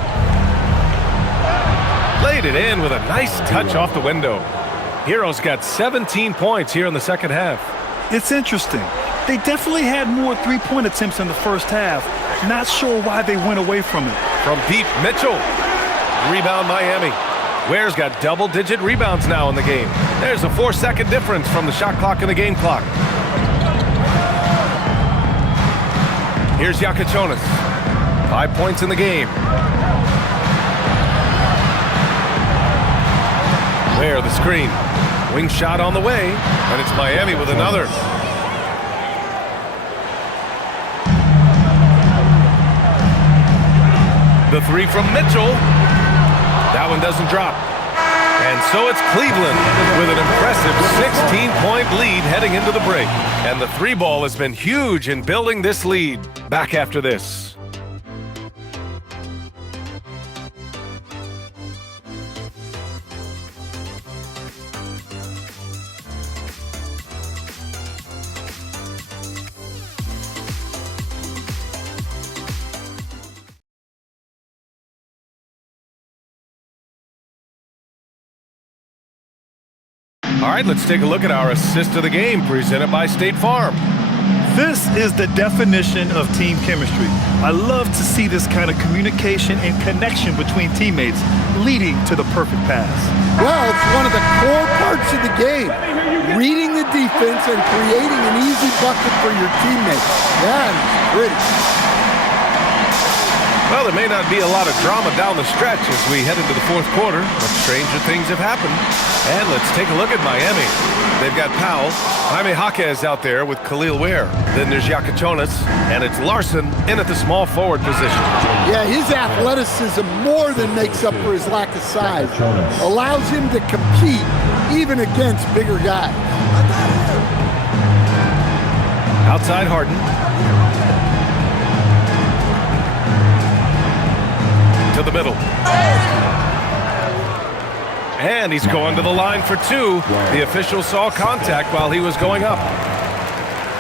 Laid it in with a nice touch off the window. Herro's got 17 points here in the second half. It's interesting. They definitely had more three-point attempts in the first half. Not sure why they went away from it. From deep, Mitchell. Rebound Miami. Ware's got double-digit rebounds now in the game. There's a 4-second difference from the shot clock and the game clock. Here's Yakachonis. 5 points in the game. Ware, the screen. Wing shot on the way, and it's Miami with another. The three from Mitchell. That one doesn't drop. And so it's Cleveland with an impressive 16-point lead heading into the break. And the three ball has been huge in building this lead. Back after this. All right, let's take a look at our assist of the game presented by State Farm. This is the definition of team chemistry. I love to see this kind of communication and connection between teammates leading to the perfect pass. Well, it's one of the core parts of the game. Reading the defense and creating an easy bucket for your teammates. That is pretty. Well, there may not be a lot of drama down the stretch as we head into the fourth quarter, but stranger things have happened. And let's take a look at Miami. They've got Powell. Jaime Jaquez out there with Khalil Ware. Then there's Yakachonis, and it's Larson in at the small forward position. Yeah, his athleticism more than makes up for his lack of size. Allows him to compete even against bigger guys. Outside Harden. To the middle. And he's going to the line for two. The official saw contact while he was going up.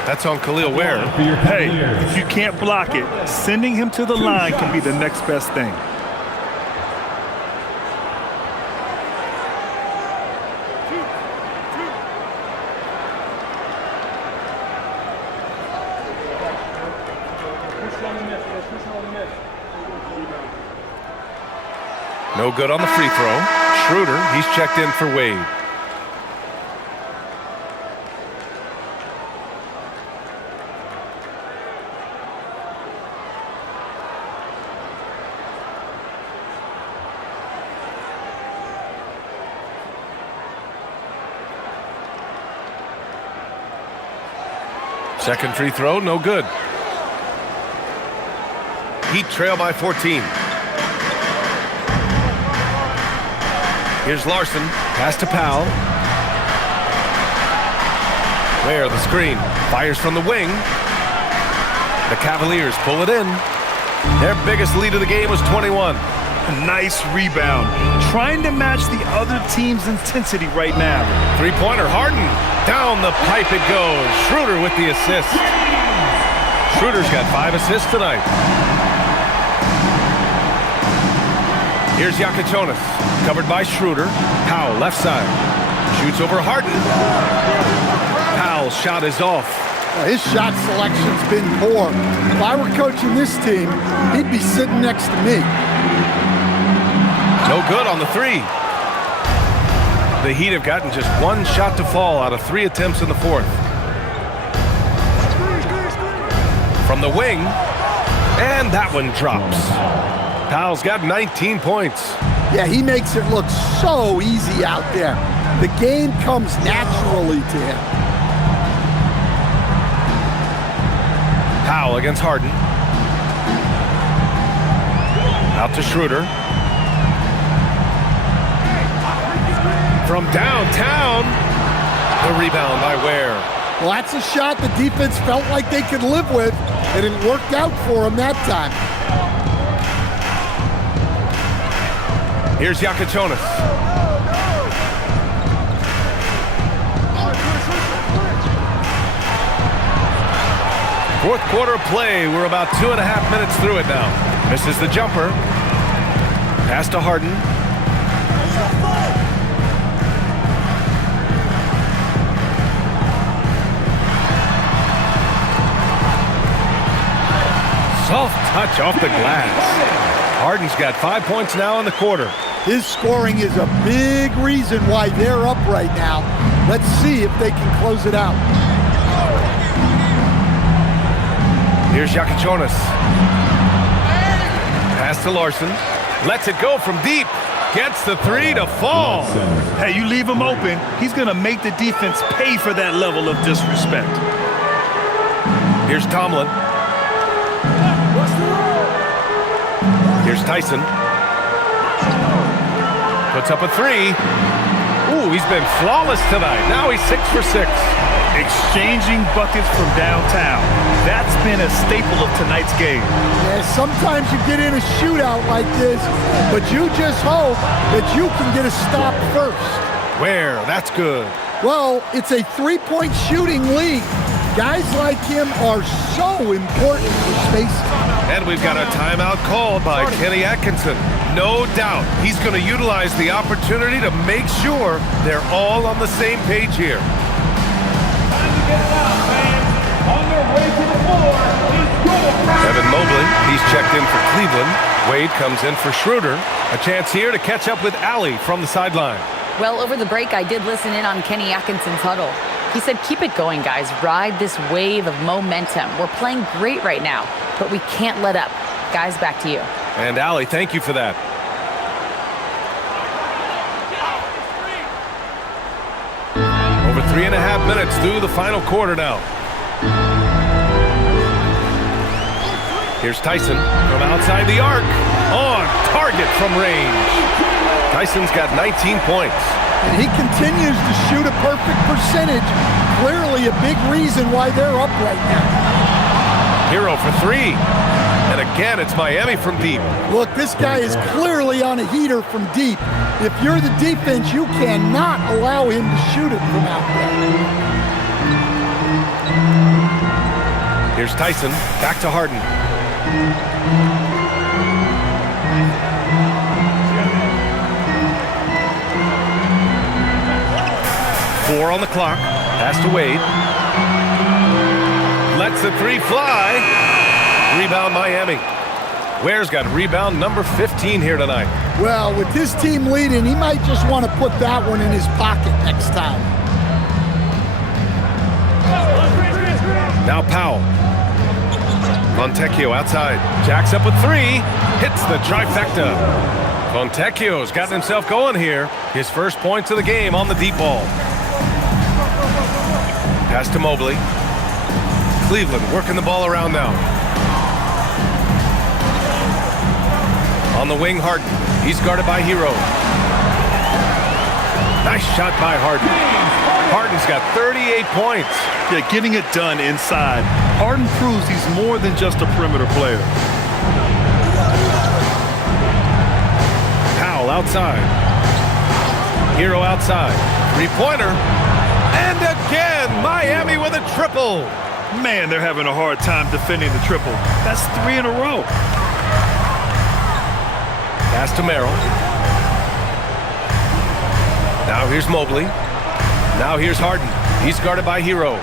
That's on Khalil Ware. Hey, if you can't block it, sending him to the line can be the next best thing. No good on the free throw. Schroeder, he's checked in for Wade. Second free throw, no good. Heat trail by 14. Here's Larson, pass to Powell. Ware, the screen, fires from the wing. The Cavaliers pull it in. Their biggest lead of the game was 21. A nice rebound, trying to match the other team's intensity right now. Three-pointer, Harden. Down the pipe it goes. Schroeder with the assist. Schroeder's got 5 assists tonight. Here's Yakachonis, covered by Schroeder. Powell, left side. Shoots over Harden. Powell's shot is off. His shot selection's been poor. If I were coaching this team, he'd be sitting next to me. No good on the three. The Heat have gotten just one shot to fall out of 3 attempts in the fourth. From the wing, and that one drops. Powell's got 19 points. Yeah, he makes it look so easy out there. The game comes naturally to him. Powell against Harden. Out to Schroeder. From downtown, the rebound by Ware. Well, that's a shot the defense felt like they could live with, and it worked out for them that time. Here's Yakichonis. Fourth quarter of play. We're about 2.5 minutes through it now. Misses the jumper. Pass to Harden. Soft touch off the glass. Harden's got 5 points now in the quarter. His scoring is a big reason why they're up right now. Let's see if they can close it out. Here's Yakichonis. Pass to Larson. Lets it go from deep. Gets the three to fall. Hey, you leave him open, he's going to make the defense pay for that level of disrespect. Here's Tomlin. Here's Tyson. Puts up a three. Ooh, he's been flawless tonight. Now he's 6 for 6. Exchanging buckets from downtown. That's been a staple of tonight's game. Yeah, sometimes you get in a shootout like this, but you just hope that you can get a stop first. Where? That's good. Well, it's a three-point shooting league. Guys like him are so important for spacing. And we've got a timeout called by Kenny Atkinson. No doubt he's going to utilize the opportunity to make sure they're all on the same page here. Time to get it out, fans. On their way to the floor is Gold. Evan Mobley, he's checked in for Cleveland. Wade comes in for Schroeder. A chance here to catch up with Allie from the sideline. Well, over the break, I did listen in on Kenny Atkinson's huddle. He said, keep it going, guys. Ride this wave of momentum. We're playing great right now, but we can't let up. Guys, back to you. And Allie, thank you for that. Over 3.5 minutes through the final quarter now. Here's Tyson from outside the arc. On target from range. Tyson's got 19 points. And he continues to shoot a perfect percentage. Clearly a big reason why they're up right now. Herro for three. And again, it's Miami from deep. Look, this guy is clearly on a heater from deep. If you're the defense, you cannot allow him to shoot it from out there. Here's Tyson. Back to Harden. Four on the clock. Pass to Wade. Lets the three fly. Rebound Miami. Ware's got rebound number 15 here tonight. Well, with this team leading, he might just want to put that one in his pocket next time. Now Powell. Fontecchio outside. Jacks up with three. Hits the trifecta. Fontecchio's gotten himself going here. His first points of the game on the deep ball. Pass to Mobley. Cleveland working the ball around now. On the wing, Harden. He's guarded by Herro. Nice shot by Harden. Harden's got 38 points. Yeah, getting it done inside. Harden proves he's more than just a perimeter player. Powell outside. Herro outside. Three-pointer. And again, Miami with a triple. Man, they're having a hard time defending the triple. That's 3 in a row. Pass to Merrill. Now here's Mobley. Now here's Harden. He's guarded by Herro.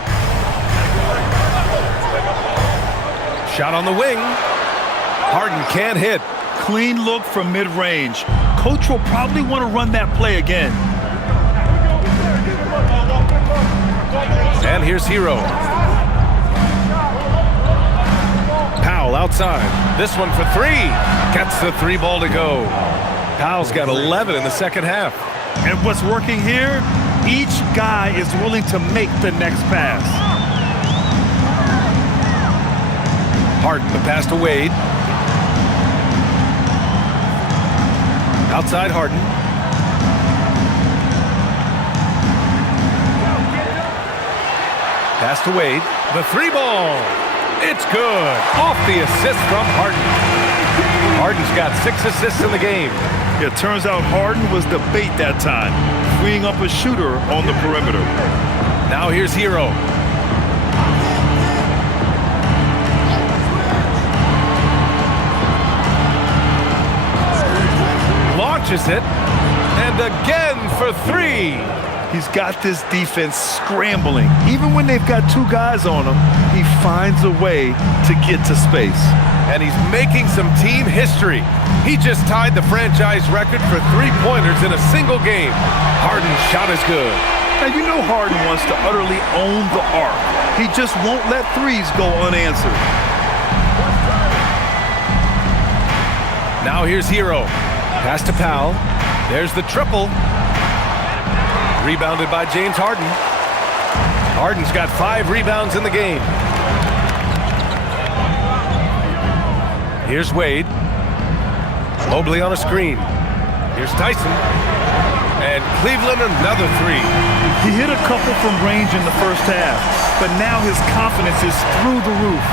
Shot on the wing. Harden can't hit. Clean look from mid-range. Coach will probably want to run that play again. And here's Herro. Powell Outside. This one for three. Gets the three ball to go. Powell's got 11 in the second half. And what's working here? Each guy is willing to make the next pass. Harden, the pass to Wade. Outside Harden. Pass to Wade. The three ball. It's good. Off the assist from Harden. Harden's got 6 assists in the game. It turns out Harden was the bait that time, freeing up a shooter on the perimeter. Now here's Herro. Launches it. And again for three. He's got this defense scrambling. Even when they've got 2 guys on him, he finds a way to get to space. And he's making some team history. He just tied the franchise record for three-pointers in a single game. Harden's shot is good. Now, you know Harden wants to utterly own the arc. He just won't let threes go unanswered. Now here's Herro. Pass to Powell. There's the triple. Rebounded by James Harden. Harden's got 5 rebounds in the game. Here's Wade. Mobley on a screen. Here's Tyson. And Cleveland another three. He hit a couple from range in the first half, but now his confidence is through the roof.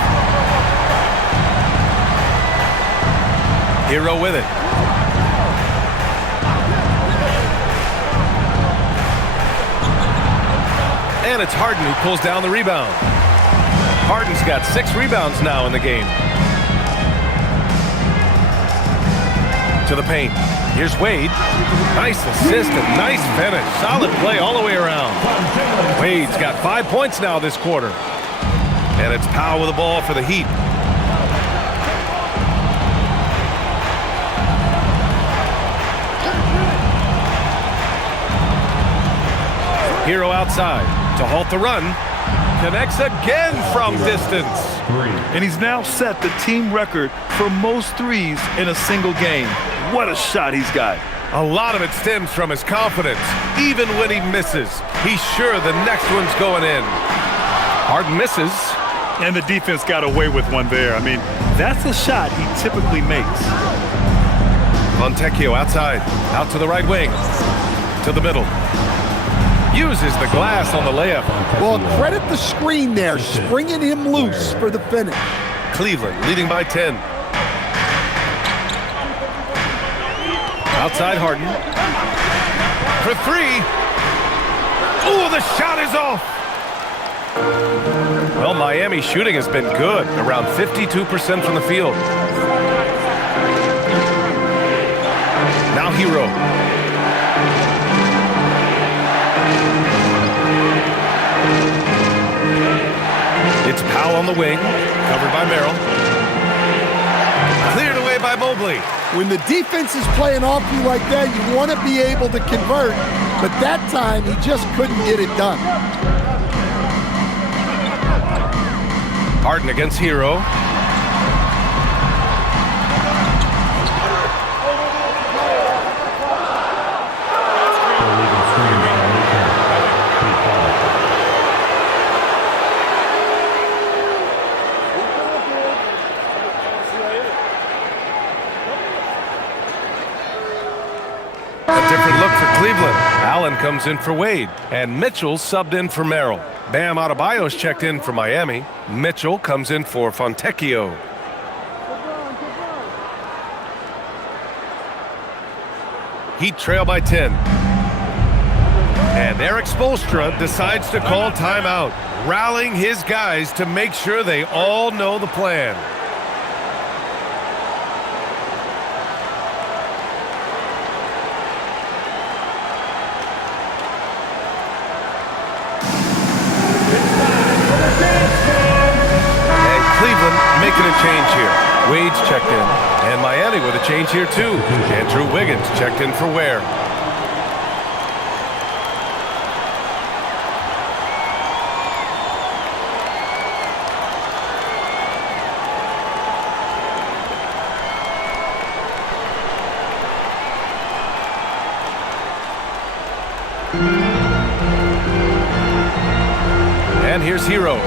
Herro with it. And it's Harden who pulls down the rebound. Harden's got 6 rebounds now in the game. To the paint. Here's Wade. Nice assist and nice finish. Solid play all the way around. Wade's got 5 points now this quarter. And it's Powell with the ball for the Heat. Herro outside to halt the run. Connects again from distance. And he's now set the team record for most threes in a single game. What a shot he's got. A lot of it stems from his confidence. Even when he misses, he's sure the next one's going in. Harden misses. And the defense got away with one there. I mean, that's a shot he typically makes. Fontecchio outside. Out to the right wing. To the middle. Uses the glass on the layup. Well, credit the screen there, springing him loose for the finish. Cleveland leading by 10. Outside Harden. For three. Oh, the shot is off. Well, Miami's shooting has been good, around 52% from the field. Now Herro. It's Powell on the wing, covered by Merrill. Cleared away by Mobley. When the defense is playing off you like that, you want to be able to convert, but that time he just couldn't get it done. Harden against Herro. A different look for Cleveland. Allen comes in for Wade, and Mitchell subbed in for Merrill. Bam Adebayo's checked in for Miami. Mitchell comes in for Fontecchio. Heat trail by 10. And Eric Spoelstra decides to call timeout, rallying his guys to make sure they all know the plan. Making a change here. Wade's checked in. And Miami with a change here too. Andrew Wiggins checked in for Ware. And here's Herro.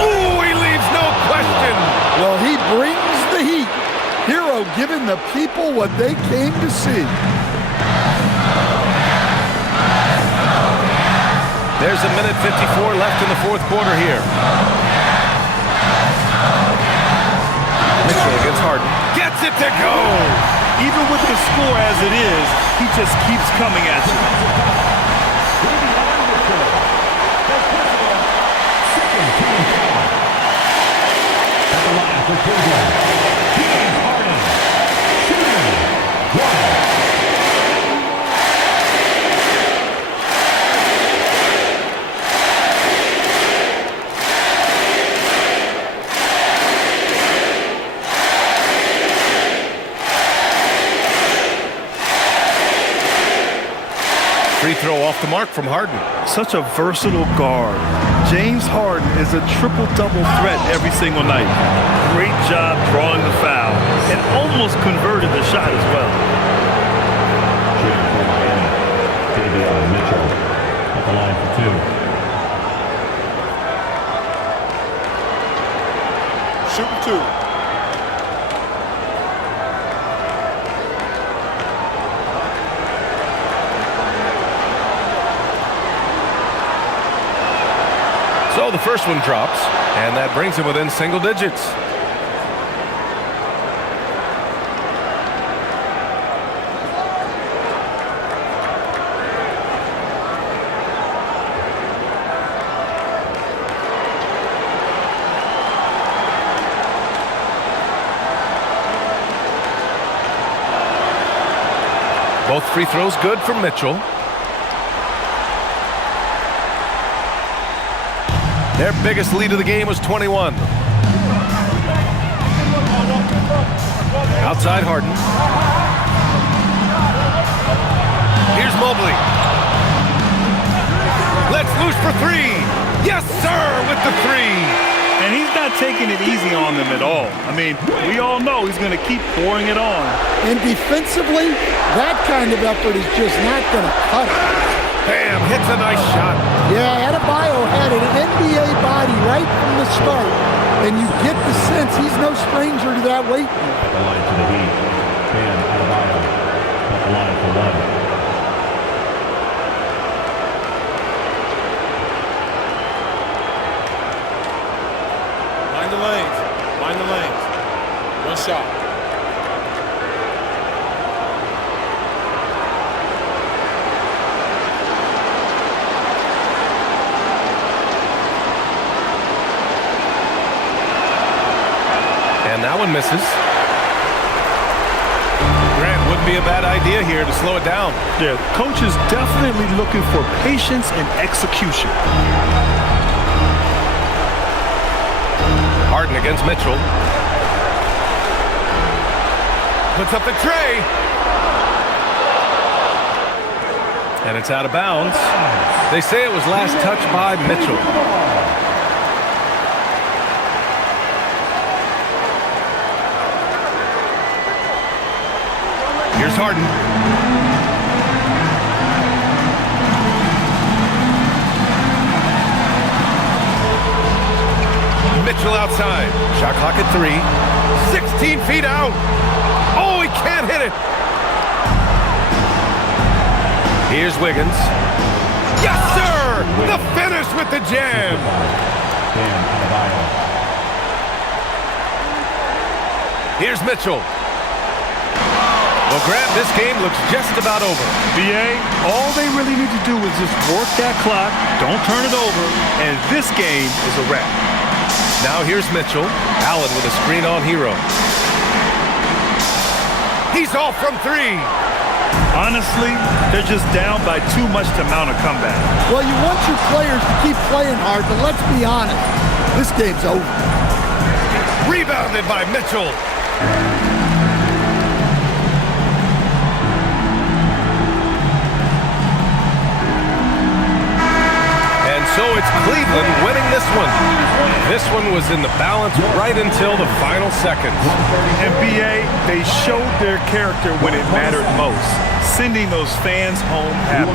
Oh, he leaves no question. Well, he brings the heat. Herro giving the people what they came to see. There's a minute 54 left in the fourth quarter here. Mitchell against Harden. Gets it to go. Even with the score as it is, he just keeps coming at you. At the line for Cleveland, James Harden, shooting, 1. Free throw off the mark from Harden. Such a versatile guard. James Harden is a triple-double threat every single night. Great job drawing the foul and almost converted the shot as well. Shooting for Miami, Davion Mitchell at the line for 2. Shooting 2. So the first one drops, and that brings him within single digits. Both free throws good for Mitchell. Their biggest lead of the game was 21. Outside Harden. Here's Mobley. Let's loose for 3. Yes, sir, with the 3. And he's not taking it easy on them at all. I mean, we all know he's going to keep pouring it on. And defensively, that kind of effort is just not going to cut it. Bam, hits a nice shot. Yeah, Adebayo had an NBA body right from the start. And you get the sense he's no stranger to that weight. At the line to the Heat, Bam Adebayo at the line for 1. Mind the lanes. Mind the lanes. One shot. And that one misses. Grant wouldn't be a bad idea here to slow it down. Yeah, coach is definitely looking for patience and execution. Harden against Mitchell. Puts up the tray. And it's out of bounds. They say it was last touched by Mitchell. Here's Harden. Mitchell outside. Shot clock at 3. 16 feet out. Oh, he can't hit it. Here's Wiggins. Yes, sir! The finish with the jam. Here's Mitchell. Well, Grant, this game looks just about over. BA, all they really need to do is just work that clock, don't turn it over, and this game is a wrap. Now here's Mitchell. Allen with a screen on Herro. He's off from 3. Honestly, they're just down by too much to mount a comeback. Well, you want your players to keep playing hard, but let's be honest. This game's over. Rebounded by Mitchell. So it's Cleveland winning this one. This one was in the balance right until the final seconds. And BA, they showed their character when it mattered most. sending those fans home happy.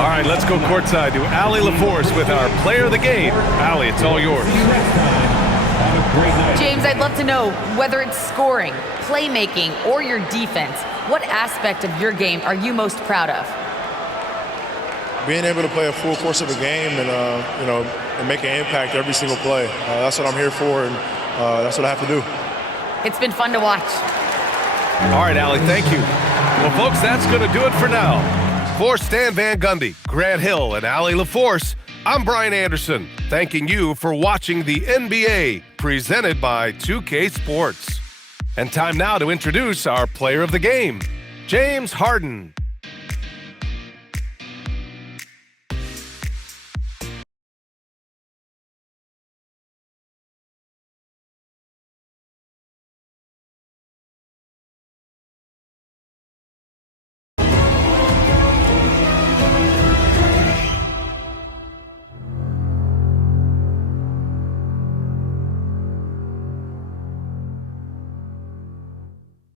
All right, let's go courtside to Allie LaForce with our player of the game. Allie, it's all yours. James, I'd love to know whether it's scoring, playmaking, or your defense. What aspect of your game are you most proud of? Being able to play a full course of a game and and make an impact every single play. That's what I'm here for, and that's what I have to do. It's been fun to watch. All right, Allie, thank you. Well, folks, that's going to do it for now. For Stan Van Gundy, Grant Hill, and Allie LaForce, I'm Brian Anderson, thanking you for watching the NBA, presented by 2K Sports. And time now to introduce our player of the game, James Harden.